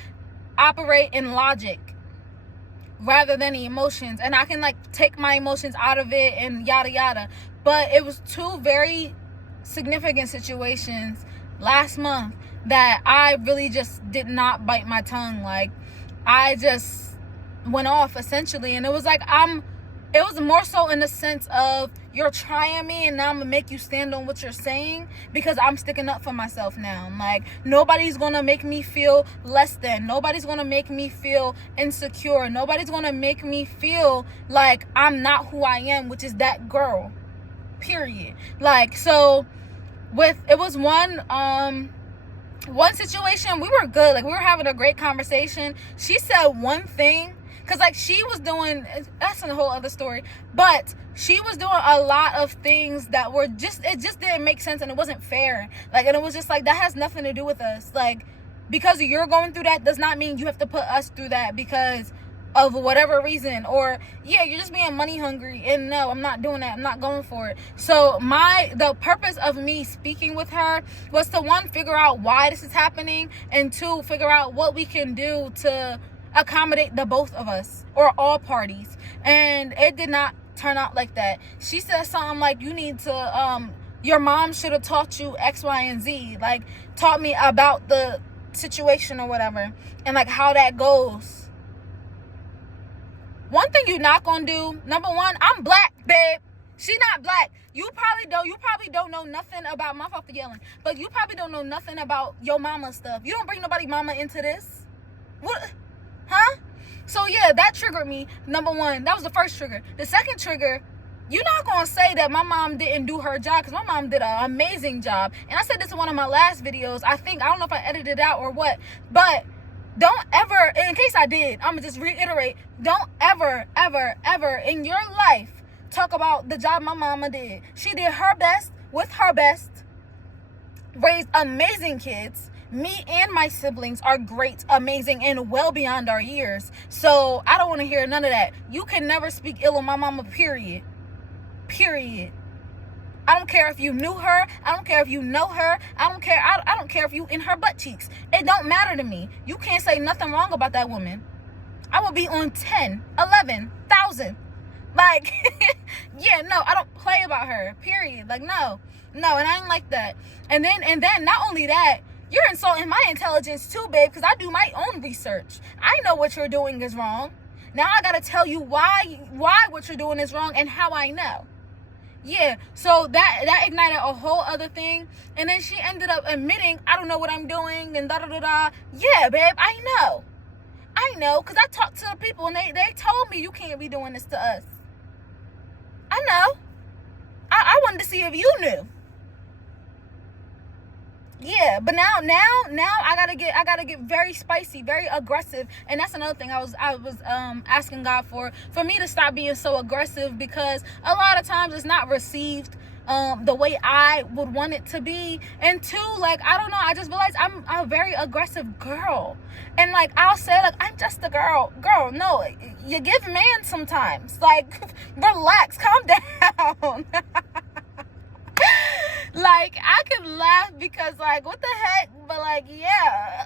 operate in logic rather than the emotions, and I can like take my emotions out of it and yada yada. But it was two very significant situations last month that I really just did not bite my tongue. Like, I just went off essentially, and it was like it was more so in the sense of, you're trying me and now I'm gonna make you stand on what you're saying, because I'm sticking up for myself now. Like, nobody's gonna make me feel less than. Nobody's gonna make me feel insecure. Nobody's gonna make me feel like I'm not who I am, which is that girl, period. Like, so it was one situation, we were good. Like, we were having a great conversation. She said one thing, because like she was doing, that's a whole other story, but she was doing a lot of things that were just, it just didn't make sense, and it wasn't fair. Like, and it was just like, that has nothing to do with us. Like, because you're going through that does not mean you have to put us through that because of whatever reason. Or yeah, you're just being money hungry, and no, I'm not doing that. I'm not going for it. So the purpose of me speaking with her was to, one, figure out why this is happening, and two, figure out what we can do to accommodate the both of us, or all parties. And it did not turn out like that. She said something like, you need to your mom should have taught you X, Y, and Z, like taught me about the situation or whatever, and like how that goes. One thing you're not gonna do, number one, I'm black, babe. She not black. You probably don't know nothing about, my fault for yelling, but you probably don't know nothing about your mama stuff. You don't bring nobody mama into this. What? Huh? So yeah, that triggered me. Number one, that was the first trigger. The second trigger, you're not gonna say that my mom didn't do her job, because my mom did an amazing job. And I said this in one of my last videos. I don't know if I edited it out or what, but don't ever, in case I did, I'm gonna just reiterate, don't ever, ever, ever in your life talk about the job my mama did. She did her best with her best, raised amazing kids. Me and my siblings are great, amazing, and well beyond our years. So I don't want to hear none of that. You can never speak ill of my mama, period. Period. I don't care if you knew her. I don't care if you know her. I don't care. I don't care if you in her butt cheeks. It don't matter to me. You can't say nothing wrong about that woman. I will be on 10, 11,000. Like, yeah, no, I don't play about her, period. Like, no, and I ain't like that. And then not only that, you're insulting my intelligence too, babe, because I do my own research. I know what you're doing is wrong. Now I gotta tell you why what you're doing is wrong and how I know. Yeah, so that ignited a whole other thing. And then she ended up admitting, I don't know what I'm doing, and da-da-da-da. Yeah, babe, I know, because I talked to the people, and they told me you can't be doing this to us. I know. I wanted to see if you knew. Yeah, but now I gotta get very spicy, very aggressive, and that's another thing I was asking God for me to stop being so aggressive, because a lot of times it's not received the way I would want it to be. And two, like, I don't know, I just realized I'm a very aggressive girl, and like I'll say, like, I'm just a girl. No, you give man sometimes. Like, relax, calm down. Like, I can laugh because, like, what the heck? But, like, yeah.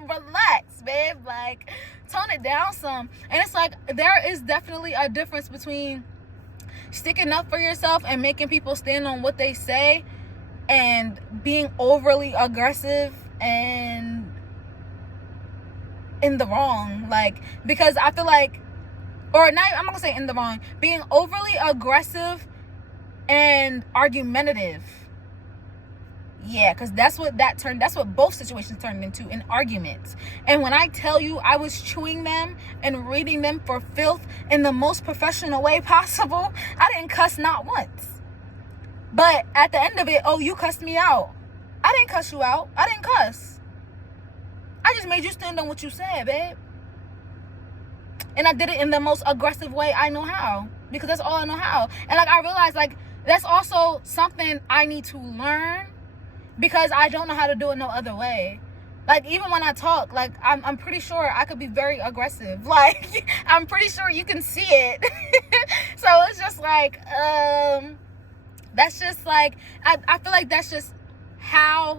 Relax, babe. Like, tone it down some. And it's like, there is definitely a difference between sticking up for yourself and making people stand on what they say, and being overly aggressive and in the wrong. Like, because I feel like, or not, I'm not gonna say in the wrong, being overly aggressive and argumentative. Yeah, because that's what both situations turned into, in arguments. And when I tell you I was chewing them and reading them for filth in the most professional way possible, I didn't cuss not once. But at the end of it, oh, you cussed me out. I didn't cuss you out. I didn't cuss. I just made you stand on what you said, babe. And I did it in the most aggressive way I know how, because that's all I know how. And like, I realized, like, that's also something I need to learn, because I don't know how to do it no other way. Like, even when I talk, like, I'm pretty sure I could be very aggressive. Like, I'm pretty sure you can see it. So it's just like, that's just like, I feel like that's just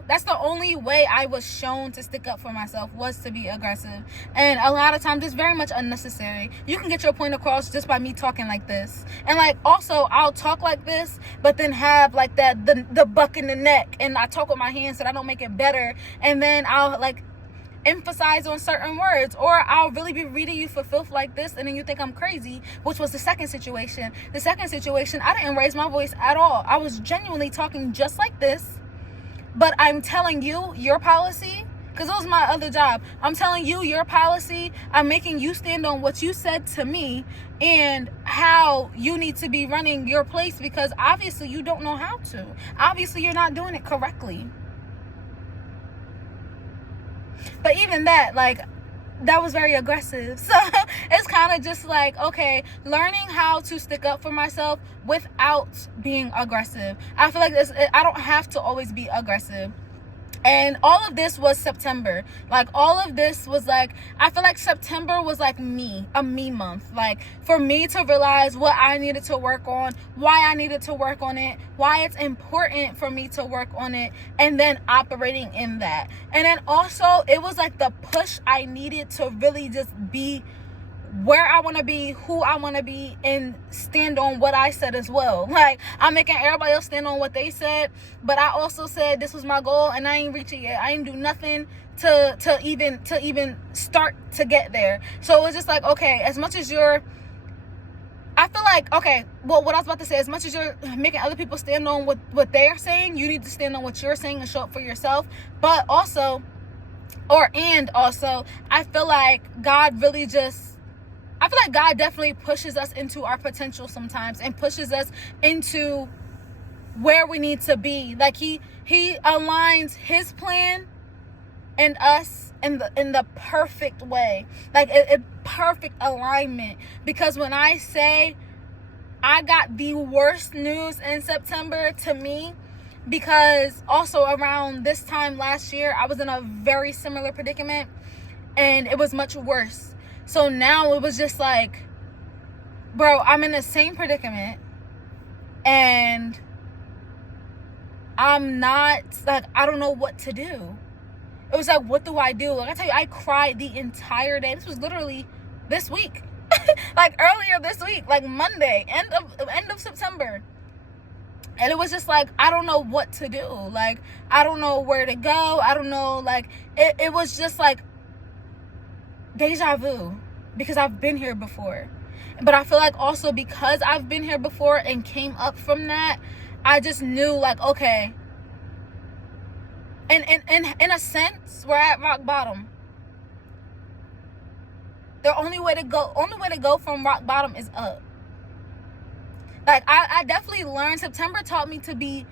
that's the only way I was shown to stick up for myself, was to be aggressive. And a lot of times it's very much unnecessary. You can get your point across just by me talking like this. And like, also, I'll talk like this, but then have like the buck in the neck, and I talk with my hands so that I don't make it better. And then I'll like emphasize on certain words, or I'll really be reading you for filth like this, and then you think I'm crazy, which was the second situation. The second situation, I didn't raise my voice at all. I was genuinely talking just like this. But I'm telling you your policy, because it was my other job. I'm telling you your policy. I'm making you stand on what you said to me and how you need to be running your place, because obviously you don't know how to. Obviously you're not doing it correctly. But even that, like, that was very aggressive. So it's kind of just like, okay, learning how to stick up for myself without being aggressive. I feel like I don't have to always be aggressive. And all of this was September. Like, all of this was like, I feel like September was like a me month. Like, for me to realize what I needed to work on, why I needed to work on it, why it's important for me to work on it, and then operating in that. And then also, it was like the push I needed to really just be where I want to be, who I want to be, and stand on what I said as well. Like, I'm making everybody else stand on what they said, but I also said this was my goal, and I ain't reach it yet. I ain't do nothing to even start to get there. So it was just like, okay, as much as I feel like, okay, well, what I was about to say, as much as you're making other people stand on what they're saying, you need to stand on what you're saying and show up for yourself. But also, I feel like God definitely pushes us into our potential sometimes, and pushes us into where we need to be. Like, he aligns his plan and us in the perfect way, like a perfect alignment. Because when I say I got the worst news in September, to me, because also around this time last year I was in a very similar predicament, and it was much worse. So now it was just like, bro, I'm in the same predicament, and I'm not, like, I don't know what to do. It was like, what do I do? Like, I tell you, I cried the entire day. This was literally this week. Like, earlier this week, like Monday, end of September. And it was just like, I don't know what to do. Like, I don't know where to go. I don't know, like, it was just like deja vu, because I've been here before. But I feel like also because I've been here before and came up from that, I just knew, like, okay, and in a sense, we're at rock bottom. The only way to go from rock bottom is up. Like, I definitely learned, September taught me to be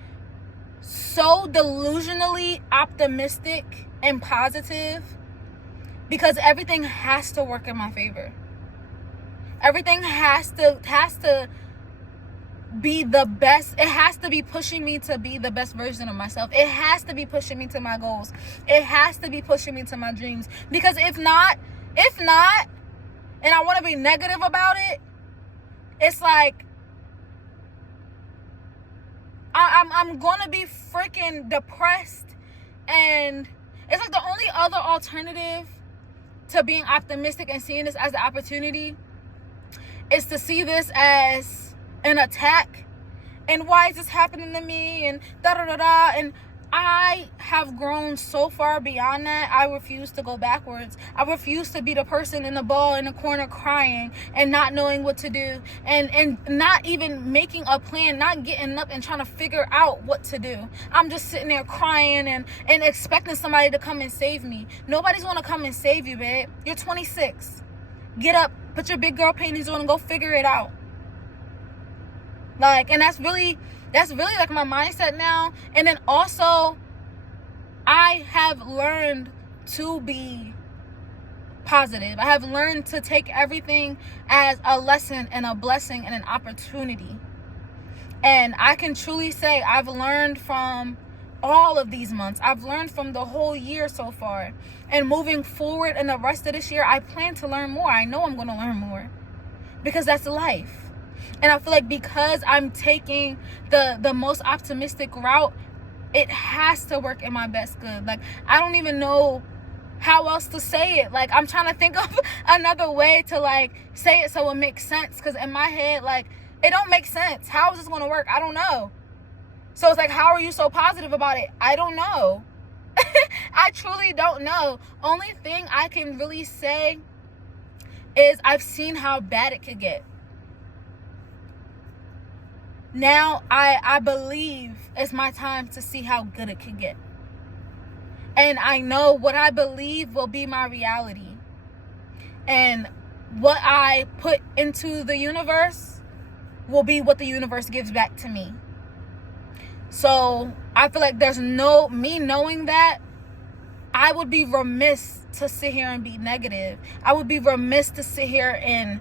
so delusionally optimistic and positive, because everything has to work in my favor. Everything has to be the best. It has to be pushing me to be the best version of myself. It has to be pushing me to my goals. It has to be pushing me to my dreams. Because if not, and I want to be negative about it, it's like, I'm gonna be freaking depressed. And it's like the only other alternative to being optimistic and seeing this as an opportunity is to see this as an attack, and why is this happening to me, and da da da da. And I have grown so far beyond that. I refuse to go backwards. I refuse to be the person in the ball in the corner crying and not knowing what to do, and not even making a plan, not getting up and trying to figure out what to do. I'm just sitting there crying and expecting somebody to come and save me. Nobody's going to come and save you, babe. You're 26. Get up, put your big girl panties on, and go figure it out. Like, and that's really like my mindset now. And then also, I have learned to be positive. I have learned to take everything as a lesson and a blessing and an opportunity. And I can truly say I've learned from all of these months. I've learned from the whole year so far. And moving forward in the rest of this year, I plan to learn more. I know I'm going to learn more, because that's life. And I feel like because I'm taking the most optimistic route, it has to work in my best good. Like, I don't even know how else to say it. Like, I'm trying to think of another way to, like, say it so it makes sense. Because in my head, like, it don't make sense. How is this going to work? I don't know. So it's like, how are you so positive about it? I don't know. I truly don't know. Only thing I can really say is I've seen how bad it could get. Now I believe it's my time to see how good it could get. And I know what I believe will be my reality. And what I put into the universe will be what the universe gives back to me. So I feel like there's me knowing that, I would be remiss to sit here and be negative. I would be remiss to sit here and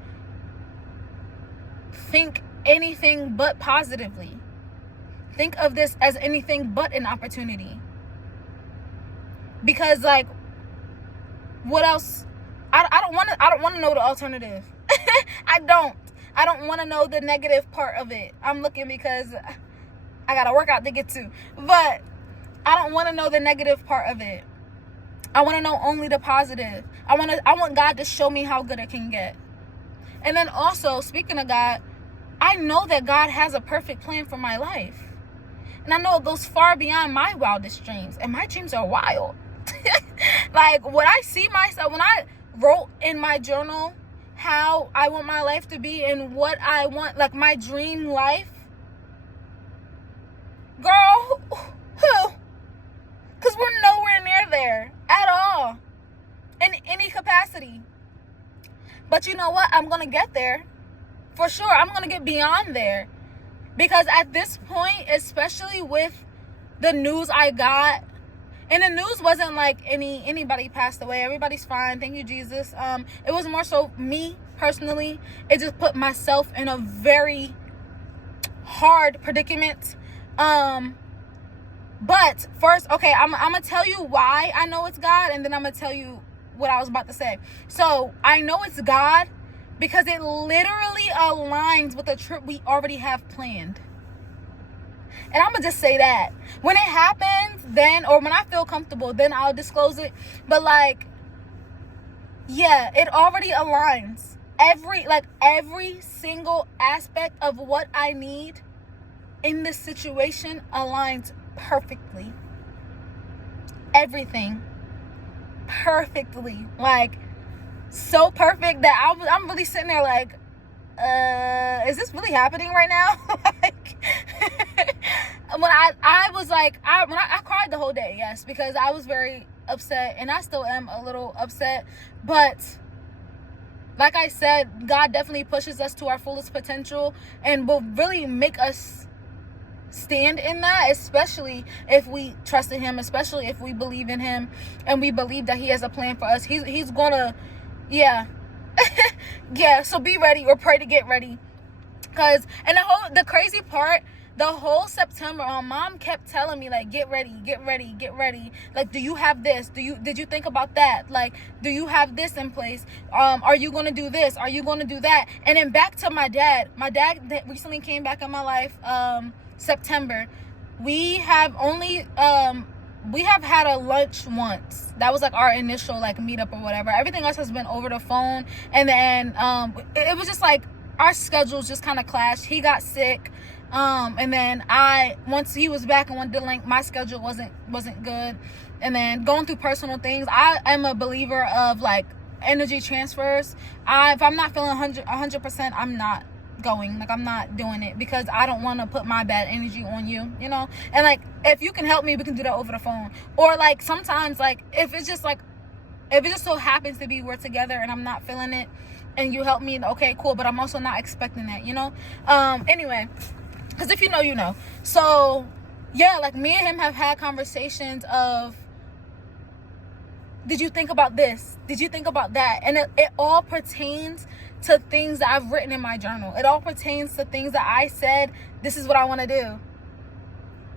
think anything but positively. Think of this as anything but an opportunity. Because, like, what else? I don't want to know the alternative. I don't want to know the negative part of it. I'm looking because I got a workout to get to. But I don't want to know the negative part of it. I want to know only the positive. I want God to show me how good it can get. And then also, speaking of God, I know that God has a perfect plan for my life. And I know it goes far beyond my wildest dreams. And my dreams are wild. Like, when I see myself, when I wrote in my journal how I want my life to be and what I want, like, my dream life, girl, who? Because we're nowhere near there at all in any capacity. But you know what? I'm going to get there. For sure, I'm going to get beyond there. Because at this point, especially with the news I got, and the news wasn't like anybody passed away. Everybody's fine. Thank you, Jesus. It was more so me, personally. It just put myself in a very hard predicament. But first, okay, I'm going to tell you why I know it's God, and then I'm going to tell you what I was about to say. So, I know it's God because it literally aligns with the trip we already have planned. And I'm going to just say that. When it happens, then, or when I feel comfortable, then I'll disclose it. But, like, yeah, it already aligns. Every single aspect of what I need in this situation aligns perfectly. Everything. Perfectly. Like, so perfect that I'm really sitting there like, is this really happening right now? Like, when I was like, I cried the whole day, yes, because I was very upset, and I still am a little upset. But like I said, God definitely pushes us to our fullest potential and will really make us stand in that, especially if we trust in Him, especially if we believe in Him and we believe that He has a plan for us. He's gonna, yeah. Yeah, so be ready, or pray to get ready. And the crazy part, the whole September, Mom kept telling me, like, get ready. Like, do you have this? Did you think about that? Like, do you have this in place? Are you going to do this? Are you going to do that? And then back to my dad. My dad recently came back in my life, September. We have had a lunch once. That was like our initial like meetup or whatever. Everything else has been over the phone. And then it was just like our schedules just kind of clashed. He got sick. And then once he was back and wanted to link, my schedule wasn't good. And then going through personal things, I am a believer of like energy transfers. If I'm not feeling 100%, I'm not going. Like, I'm not doing it, because I don't want to put my bad energy on you, you know? And like, if you can help me, we can do that over the phone. Or like, sometimes, like, if it just so happens to be we're together and I'm not feeling it and you help me, okay, cool. But I'm also not expecting that, you know? Anyway, because if you know, you know. So yeah, like, me and him have had conversations of, did you think about this? Did you think about that? And it all pertains to things that I've written in my journal. It all pertains to things that I said, this is what I want to do.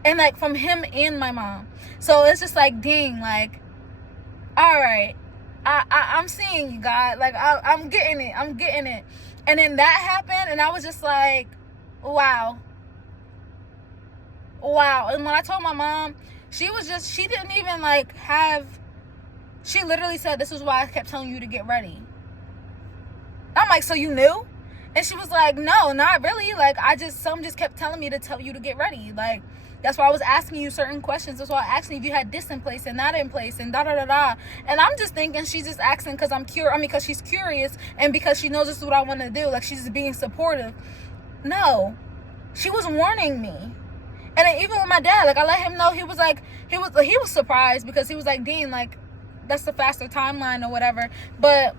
And like, from him and my mom. So it's just like, dang, like, all right, I'm seeing you, God. Like, I'm getting it. And then that happened, and I was just like, wow. And when I told my mom, she didn't even like she literally said, this is why I kept telling you to get ready. I'm like, so you knew? And she was like, no, not really. Like, something just kept telling me to tell you to get ready. Like, that's why I was asking you certain questions. That's why I asked you if you had this in place and that in place and da-da-da-da. And I'm just thinking she's just asking because because she's curious and because she knows this is what I want to do. Like, she's just being supportive. No, she was warning me. And then even with my dad, like, I let him know, he was surprised, because he was like, Dean, like, that's the faster timeline or whatever. But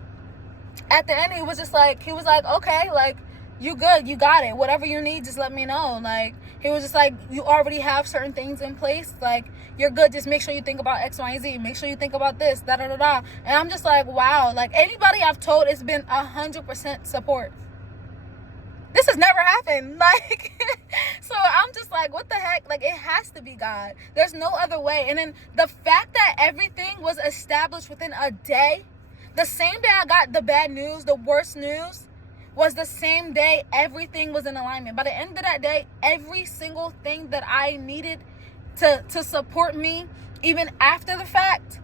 at the end, he was like, okay, like, you good, you got it. Whatever you need, just let me know. Like, he was just like, you already have certain things in place. Like, you're good. Just make sure you think about X, Y, and Z. Make sure you think about this, da-da-da-da. And I'm just like, wow. Like, anybody I've told, it's been 100% support. This has never happened. Like, so I'm just like, what the heck? Like, it has to be God. There's no other way. And then the fact that everything was established within a day, the same day I got the bad news, the worst news, was the same day everything was in alignment. By the end of that day, every single thing that I needed to support me, even after the fact,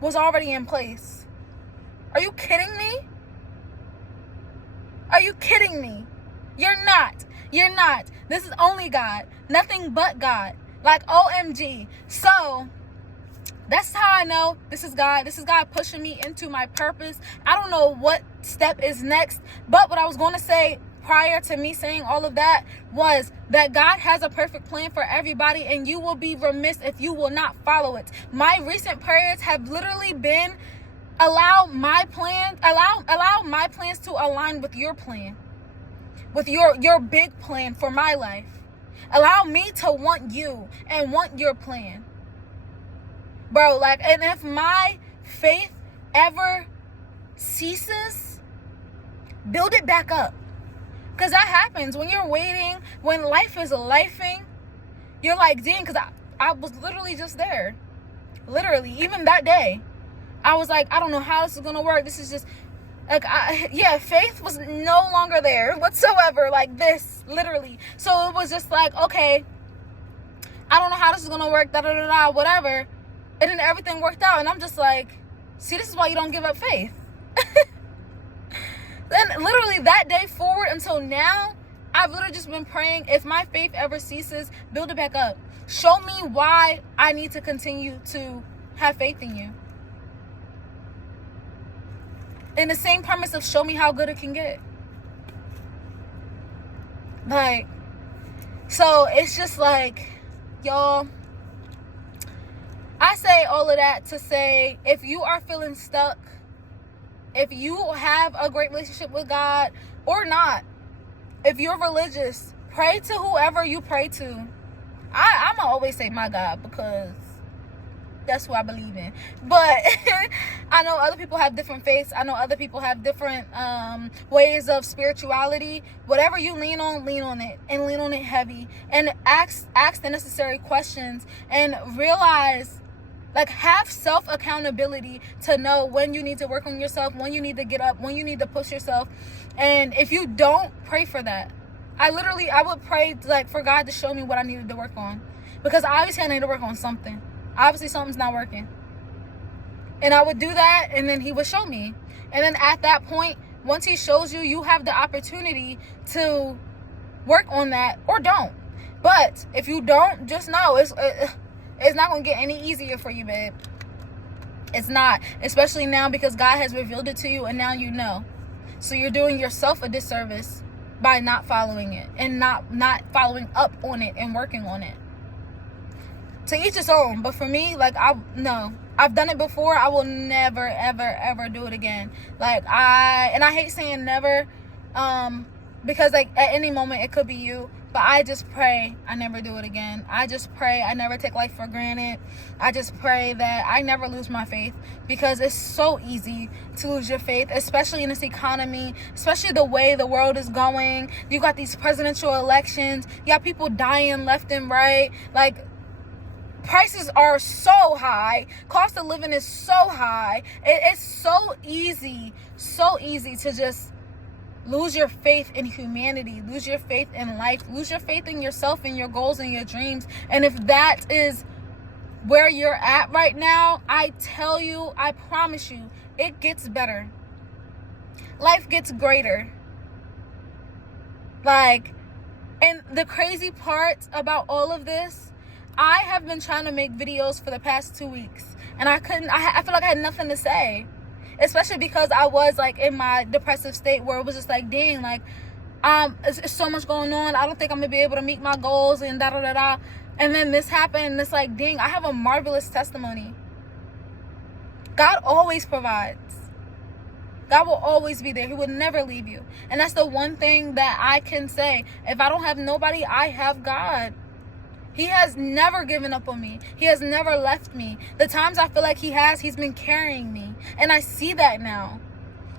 was already in place. Are you kidding me? Are you kidding me? You're not. This is only God. Nothing but God. Like, OMG. So that's how I know this is God. This is God pushing me into my purpose. I don't know what step is next. But what I was going to say prior to me saying all of that was that God has a perfect plan for everybody, and you will be remiss if you will not follow it. My recent prayers have literally been, allow my plans to align with your plan, with your big plan for my life. Allow me to want you and want your plan. Bro, like, and if my faith ever ceases, build it back up. Because that happens when you're waiting, when life is lifing. You're like, dang, because I was literally just there. Literally, even that day. I was like, I don't know how this is going to work. This is just, like, faith was no longer there whatsoever. Like, this, literally. So it was just like, okay, I don't know how this is going to work, da-da-da-da, whatever. And then everything worked out. And I'm just like, see, this is why you don't give up faith. Then literally that day forward until now, I've literally just been praying, if my faith ever ceases, build it back up. Show me why I need to continue to have faith in you. In the same premise of show me how good it can get. Like, so it's just like, y'all, I say all of that to say, if you are feeling stuck, if you have a great relationship with God or not, if you're religious, pray to whoever you pray to. I'm going to always say my God, because that's who I believe in. But I know other people have different faiths. I know other people have different ways of spirituality. Whatever you lean on it, and lean on it heavy. And ask the necessary questions, and realize, like, have self-accountability to know when you need to work on yourself, when you need to get up, when you need to push yourself. And if you don't, pray for that. I would pray, like, for God to show me what I needed to work on. Because obviously I need to work on something. Obviously something's not working. And I would do that, and then he would show me. And then at that point, once he shows you, you have the opportunity to work on that or don't. But if you don't, just know it's not going to get any easier for you, babe. It's not. Especially now, because God has revealed it to you and now you know. So you're doing yourself a disservice by not following it and not following up on it and working on it. To each his own. But for me, like, I've done it before. I will never, ever, ever do it again. Like, I hate saying never, because, like, at any moment it could be you. But I just pray I never do it again. I just pray I never take life for granted. I just pray that I never lose my faith, because it's so easy to lose your faith, especially in this economy, especially the way the world is going. You got these presidential elections. You got people dying left and right. Like, prices are so high. Cost of living is so high. It's so easy to just lose your faith in humanity, lose your faith in life, lose your faith in yourself and your goals and your dreams. And if that is where you're at right now, I tell you, I promise you, it gets better. Life gets greater. Like, and the crazy part about all of this, I have been trying to make videos for the past 2 weeks, and I feel like I had nothing to say. Especially because I was, like, in my depressive state where it was just like, dang, like, it's so much going on. I don't think I'm gonna be able to meet my goals and da-da-da-da. And then this happened, and it's like, dang, I have a marvelous testimony. God always provides. God will always be there. He will never leave you. And that's the one thing that I can say. If I don't have nobody, I have God. He has never given up on me. He has never left me. The times I feel like he's been carrying me. And I see that now.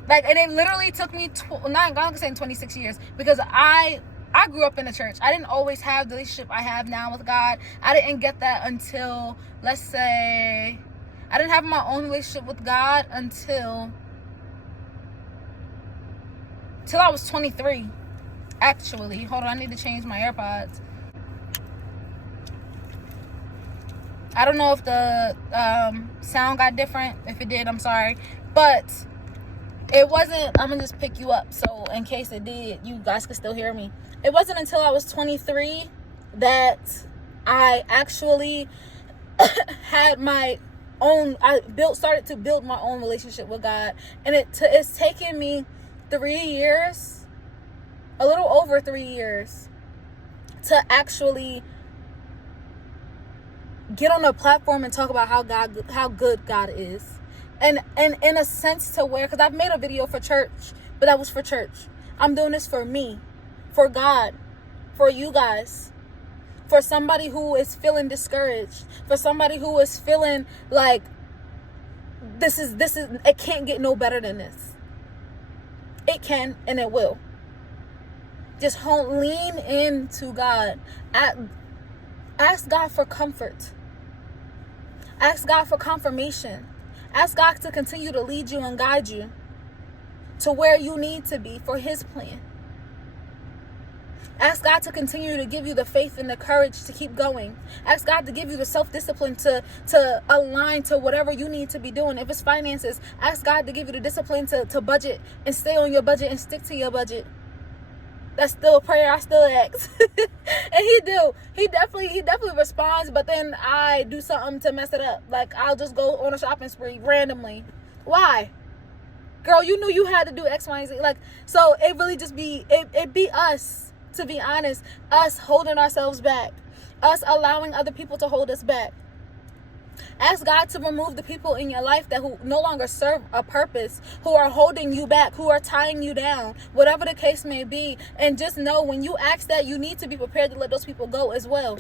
Like, and it literally took me, I'm going to say 26 years. Because I grew up in the church. I didn't always have the relationship I have now with God. I didn't get that until, let's say, I didn't have my own relationship with God until I was 23. Actually, hold on, I need to change my AirPods. I don't know if the sound got different. If it did, I'm sorry. But it wasn't, I'm going to just pick you up. So in case it did, you guys could still hear me. It wasn't until I was 23 that I actually had my own, started to build my own relationship with God. And it's taken me 3 years, a little over 3 years, to actually get on a platform and talk about how good God is. And in a sense to where, because I've made a video for church, but that was for church. I'm doing this for me, for God, for you guys, for somebody who is feeling discouraged, for somebody who is feeling like this is it can't get no better than this. It can, and it will. Just lean into God. Ask God for comfort. Ask God for confirmation. Ask God to continue to lead you and guide you to where you need to be for His plan. Ask God to continue to give you the faith and the courage to keep going. Ask God to give you the self-discipline to align to whatever you need to be doing. If it's finances, ask God to give you the discipline to budget and stay on your budget and stick to your budget. That's still a prayer I still ask. And he definitely responds, but then I do something to mess it up. Like, I'll just go on a shopping spree randomly. Why? Girl, you knew you had to do X, Y, and Z. Like, so it really just be us, to be honest, us holding ourselves back, us allowing other people to hold us back. Ask God to remove the people in your life who no longer serve a purpose, who are holding you back, who are tying you down, whatever the case may be. And just know, when you ask that, you need to be prepared to let those people go as well.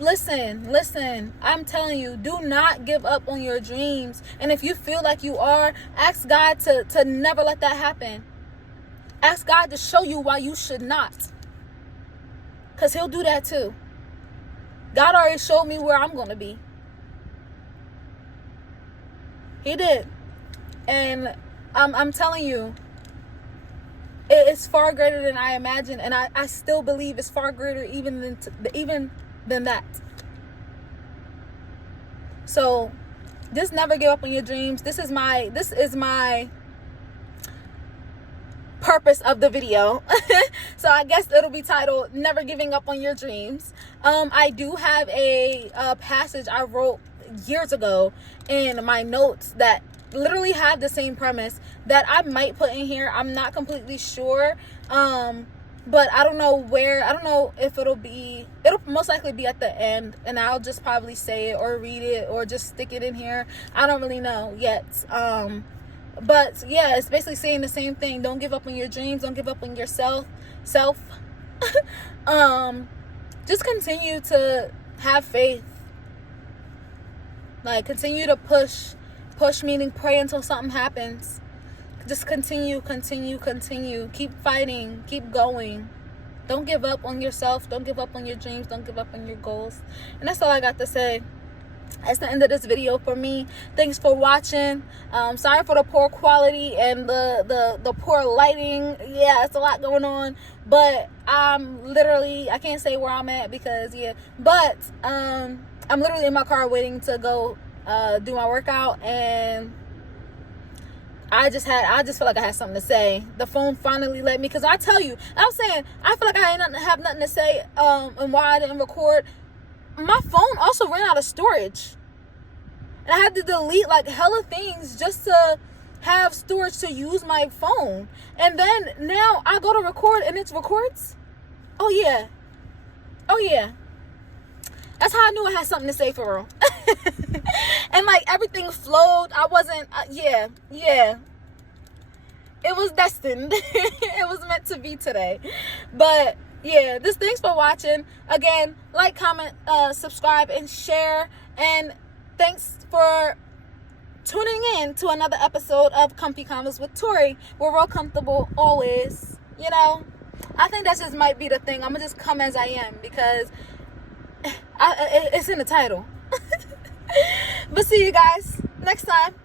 Listen, I'm telling you, do not give up on your dreams. And if you feel like you are, ask God to never let that happen. Ask God to show you why you should not. Because He'll do that too. God already showed me where I'm going to be. He did. And I'm telling you, it's far greater than I imagined. And I still believe it's far greater even than that. So just never give up on your dreams. This is my purpose of the video. So I guess it'll be titled Never Giving Up on Your Dreams. I do have a passage I wrote years ago in my notes that literally have the same premise that I might put in here. I'm not completely sure, but I don't know where. I don't know if it'll most likely be at the end, and I'll just probably say it or read it or just stick it in here. I don't really know yet. But yeah, it's basically saying the same thing. Don't give up on your dreams. Don't give up on yourself. Just continue to have faith. Like, continue to push meaning pray until something happens. Just continue. Keep fighting. Keep going. Don't give up on yourself. Don't give up on your dreams. Don't give up on your goals. And that's all I got to say. That's the end of this video for me. Thanks for watching. Sorry for the poor quality and the poor lighting. Yeah, it's a lot going on. But I can't say where I'm at because, yeah. But I'm literally in my car waiting to go do my workout, and I just feel like I had something to say. The phone finally let me, because I tell you, I was saying, I feel like I have nothing to say, and why I didn't record. My phone also ran out of storage, and I had to delete like hella things just to have storage to use my phone. And then now I go to record and it records. Oh yeah, that's how I knew I had something to say, for real. And like everything flowed. I wasn't yeah, it was destined. It was meant to be today. But yeah, thanks for watching. Again, like, comment, subscribe, and share. And thanks for tuning in to another episode of Comfy Convos with Tori. We're real comfortable always. You know, I think that just might be the thing. I'm gonna just come as I am because it's in the title. But see you guys next time.